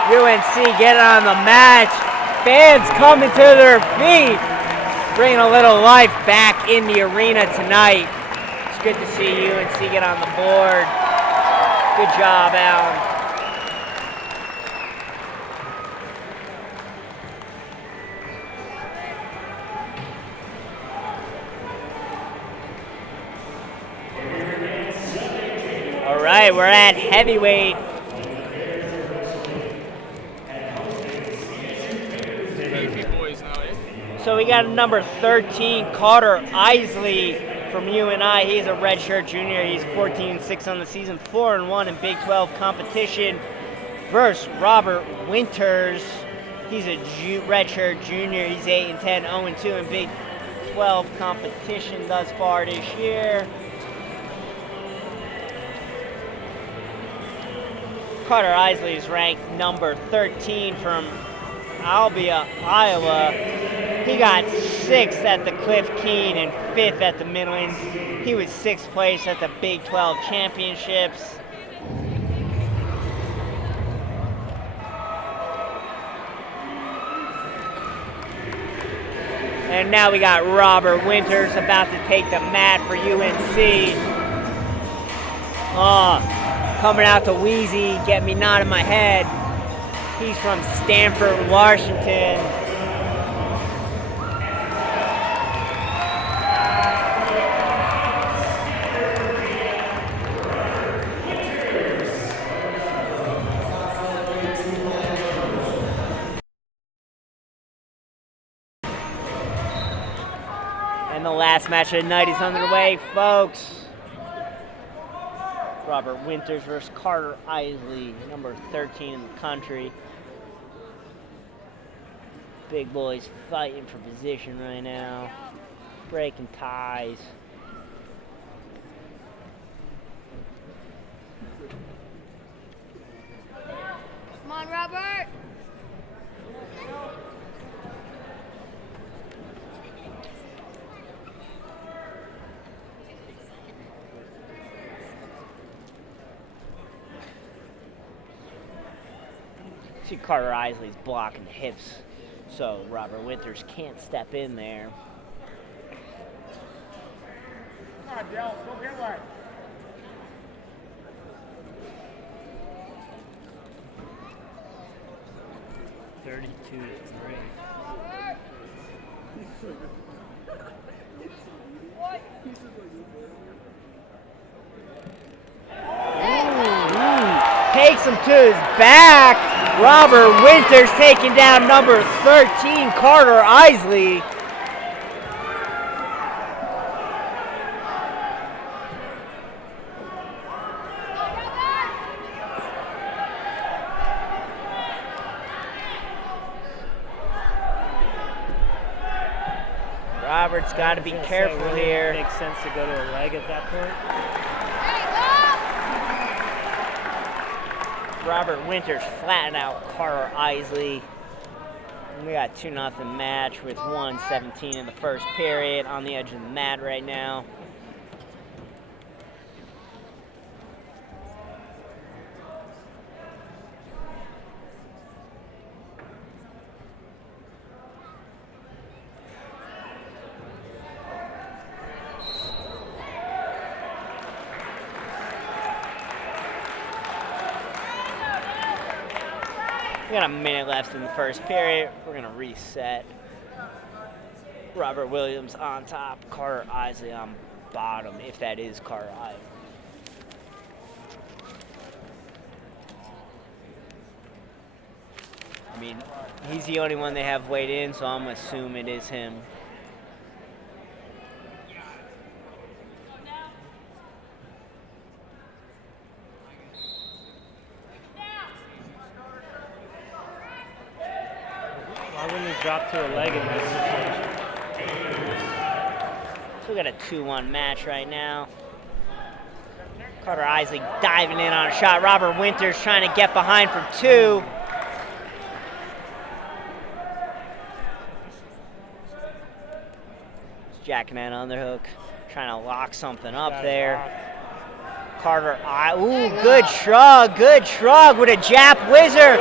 UNC getting on the match. Fans coming to their feet, bringing a little life back in the arena tonight. It's good to see UNC get on the board. Good job, Alan. All right, we're at heavyweight. So we got number 13, Carter Isley from UNI. He's a redshirt junior. He's 14-6 on the season, 4-1 in Big 12 competition. Versus Robert Winters. He's a redshirt junior. He's 8-10, 0-2 in Big 12 competition thus far this year. Carter Isley is ranked number 13 from Albia, Iowa. He got 6th at the Cliff Keen and 5th at the Midlands. He was 6th place at the Big 12 Championships. And now we got Robert Winters about to take the mat for UNC. Coming out to Wheezy, get me nodding my head. He's from Stanford, Washington. And the last match of the night is underway, folks. Robert Winters versus Carter Isley, number 13 in the country. Big boys fighting for position right now, breaking ties. Come on, Robert. See, Carter Isley's blocking the hips, so Robert Winters can't step in there. Come on, Dale. Go get one. Takes him to his back. Robert Winters taking down number 13, Carter Isley. Robert's got to be careful here. Makes sense to go to a leg at that point. Robert Winters flattened out Carter Isley. We got 2-0 match with 1:17 in the first period on the edge of the mat right now. We got a minute left in the first period. We're gonna reset. Robert Williams on top, Carter Isley on bottom, if that is Carter Isley. I mean, he's the only one they have weighed in, so I'm assuming it is him. Why wouldn't he drop to a leg in that situation? So we got a 2-1 match right now. Carter Isley diving in on a shot. Robert Winters trying to get behind for 2. Jacking that underhook, trying to lock something up there. Carter, ooh, good shrug with a Jap Wizard.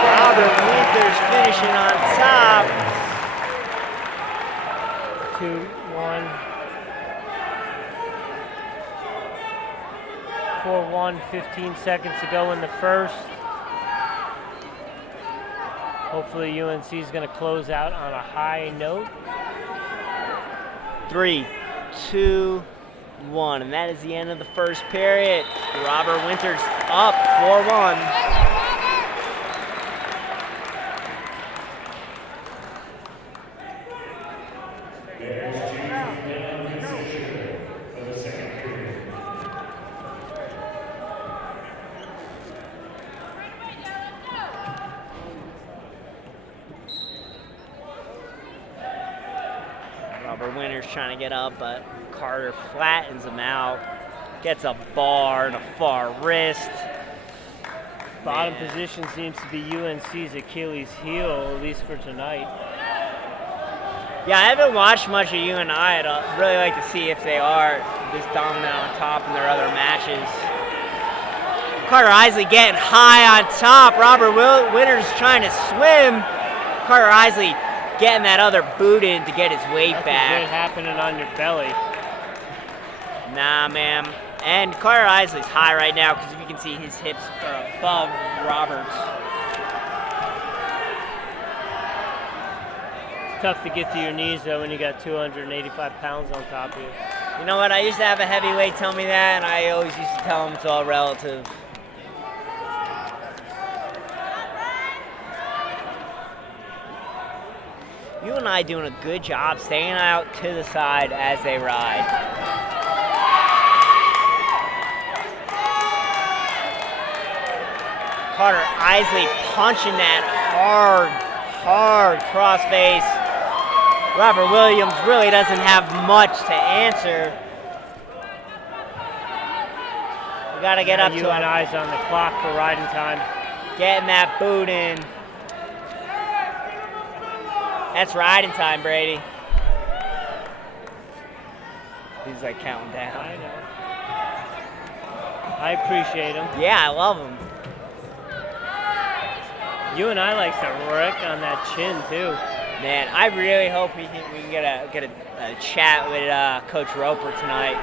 Robert Winters finishing on top. 2-1. 4-1, 15 seconds to go in the first. Hopefully UNC is going to close out on a high note. 3, 2, 1, and that is the end of the first period. Robert Winters up 4-1. Robert Winters trying to get up, but Carter flattens him out. Gets a bar and a far wrist. Bottom position seems to be UNC's Achilles heel, at least for tonight. Yeah, I haven't watched much of UNI. I'd really like to see if they are this dominant on top in their other matches. Carter Isley getting high on top. Robert Winters trying to swim. Carter Isley getting that other boot in to get his weight back. Good happening on your belly. Nah, ma'am. And Carter Isley's high right now because if you can see his hips are above Robert's. It's tough to get to your knees though when you got 285 pounds on top of you. You know what? I used to have a heavyweight tell me that, and I always used to tell him it's all relative. You and I doing a good job staying out to the side as they ride. Carter Isley punching that hard crossface. Robert Williams really doesn't have much to answer. We gotta get up to him. UNI's on the clock for riding time. Getting that boot in. That's riding time, Brady. He's like counting down. I know. I appreciate him. Yeah, I love him. UNI likes to work on that chin too. Man, I really hope we can get a chat with Coach Roper tonight.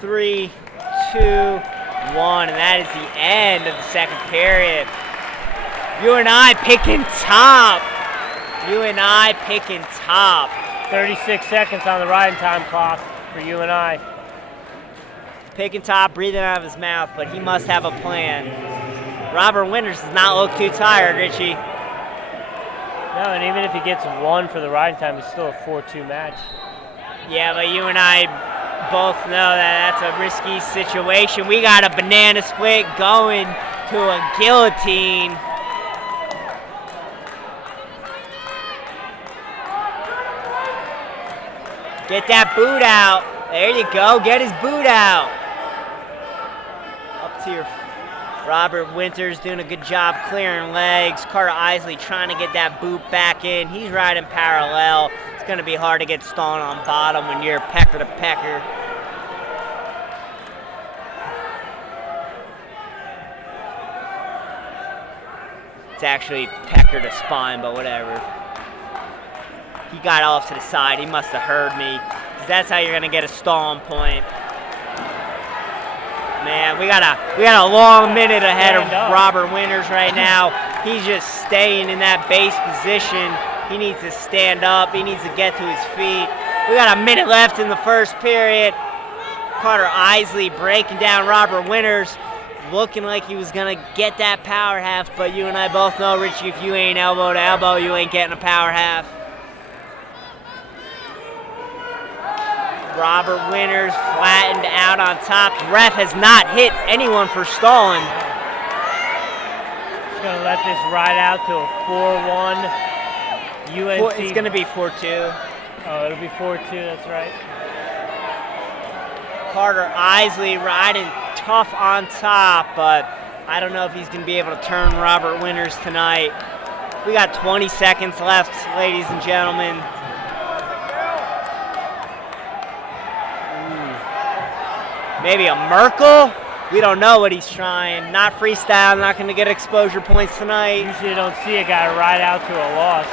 Three, 2, 1, and that is the end of the second period. UNI picking top. UNI picking top. 36 seconds on the riding time clock for UNI. Picking top, breathing out of his mouth, but he must have a plan. Robert Winters does not look too tired, Richie. No, and even if he gets one for the riding time, it's still a 4-2 match. Yeah, but you and I both know that that's a risky situation. We got a banana split going to a guillotine. Get that boot out. There you go. Get his boot out. Up to your Robert Winters doing a good job clearing legs. Carter Isley trying to get that boot back in. He's riding parallel. It's going to be hard to get stalled on bottom when you're pecker to pecker. It's actually pecker to spine, but whatever. He got off to the side. He must have heard me. That's how you're going to get a stalling point. Man, we got a long minute ahead of Robert Winters right now. He's just staying in that base position. He needs to stand up. He needs to get to his feet. We got a minute left in the first period. Carter Isley breaking down Robert Winters, looking like he was going to get that power half, but you and I both know, Richie, if you ain't elbow to elbow, you ain't getting a power half. Robert Winters flattened out on top. The ref has not hit anyone for stalling. He's going to let this ride out to a 4-1 UNC. It's going to be 4-2. Oh, it'll be 4-2, that's right. Carter Isley riding tough on top, but I don't know if he's going to be able to turn Robert Winters tonight. We got 20 seconds left, ladies and gentlemen. Maybe a Merkel? We don't know what he's trying. Not freestyle, not going to get exposure points tonight. Usually you don't see a guy ride out to a loss.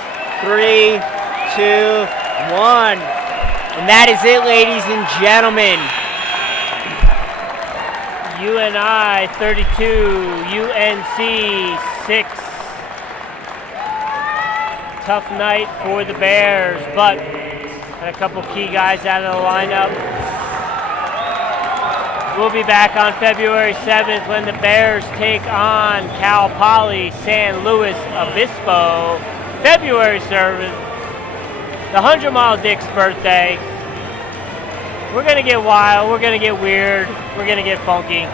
3, 2, 1. And that is it, ladies and gentlemen. UNI 32, UNC 6. Tough night for the Bears, but had a couple key guys out of the lineup. We'll be back on February 7th when the Bears take on Cal Poly San Luis Obispo. February 7th, the 100-mile Dick's birthday. We're going to get wild. We're going to get weird. We're going to get funky.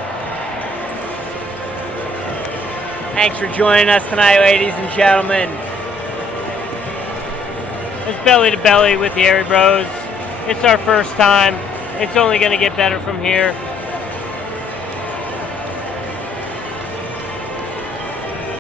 Thanks for joining us tonight, ladies and gentlemen. It's Belly to Belly with the Airey Bros. It's our first time. It's only going to get better from here.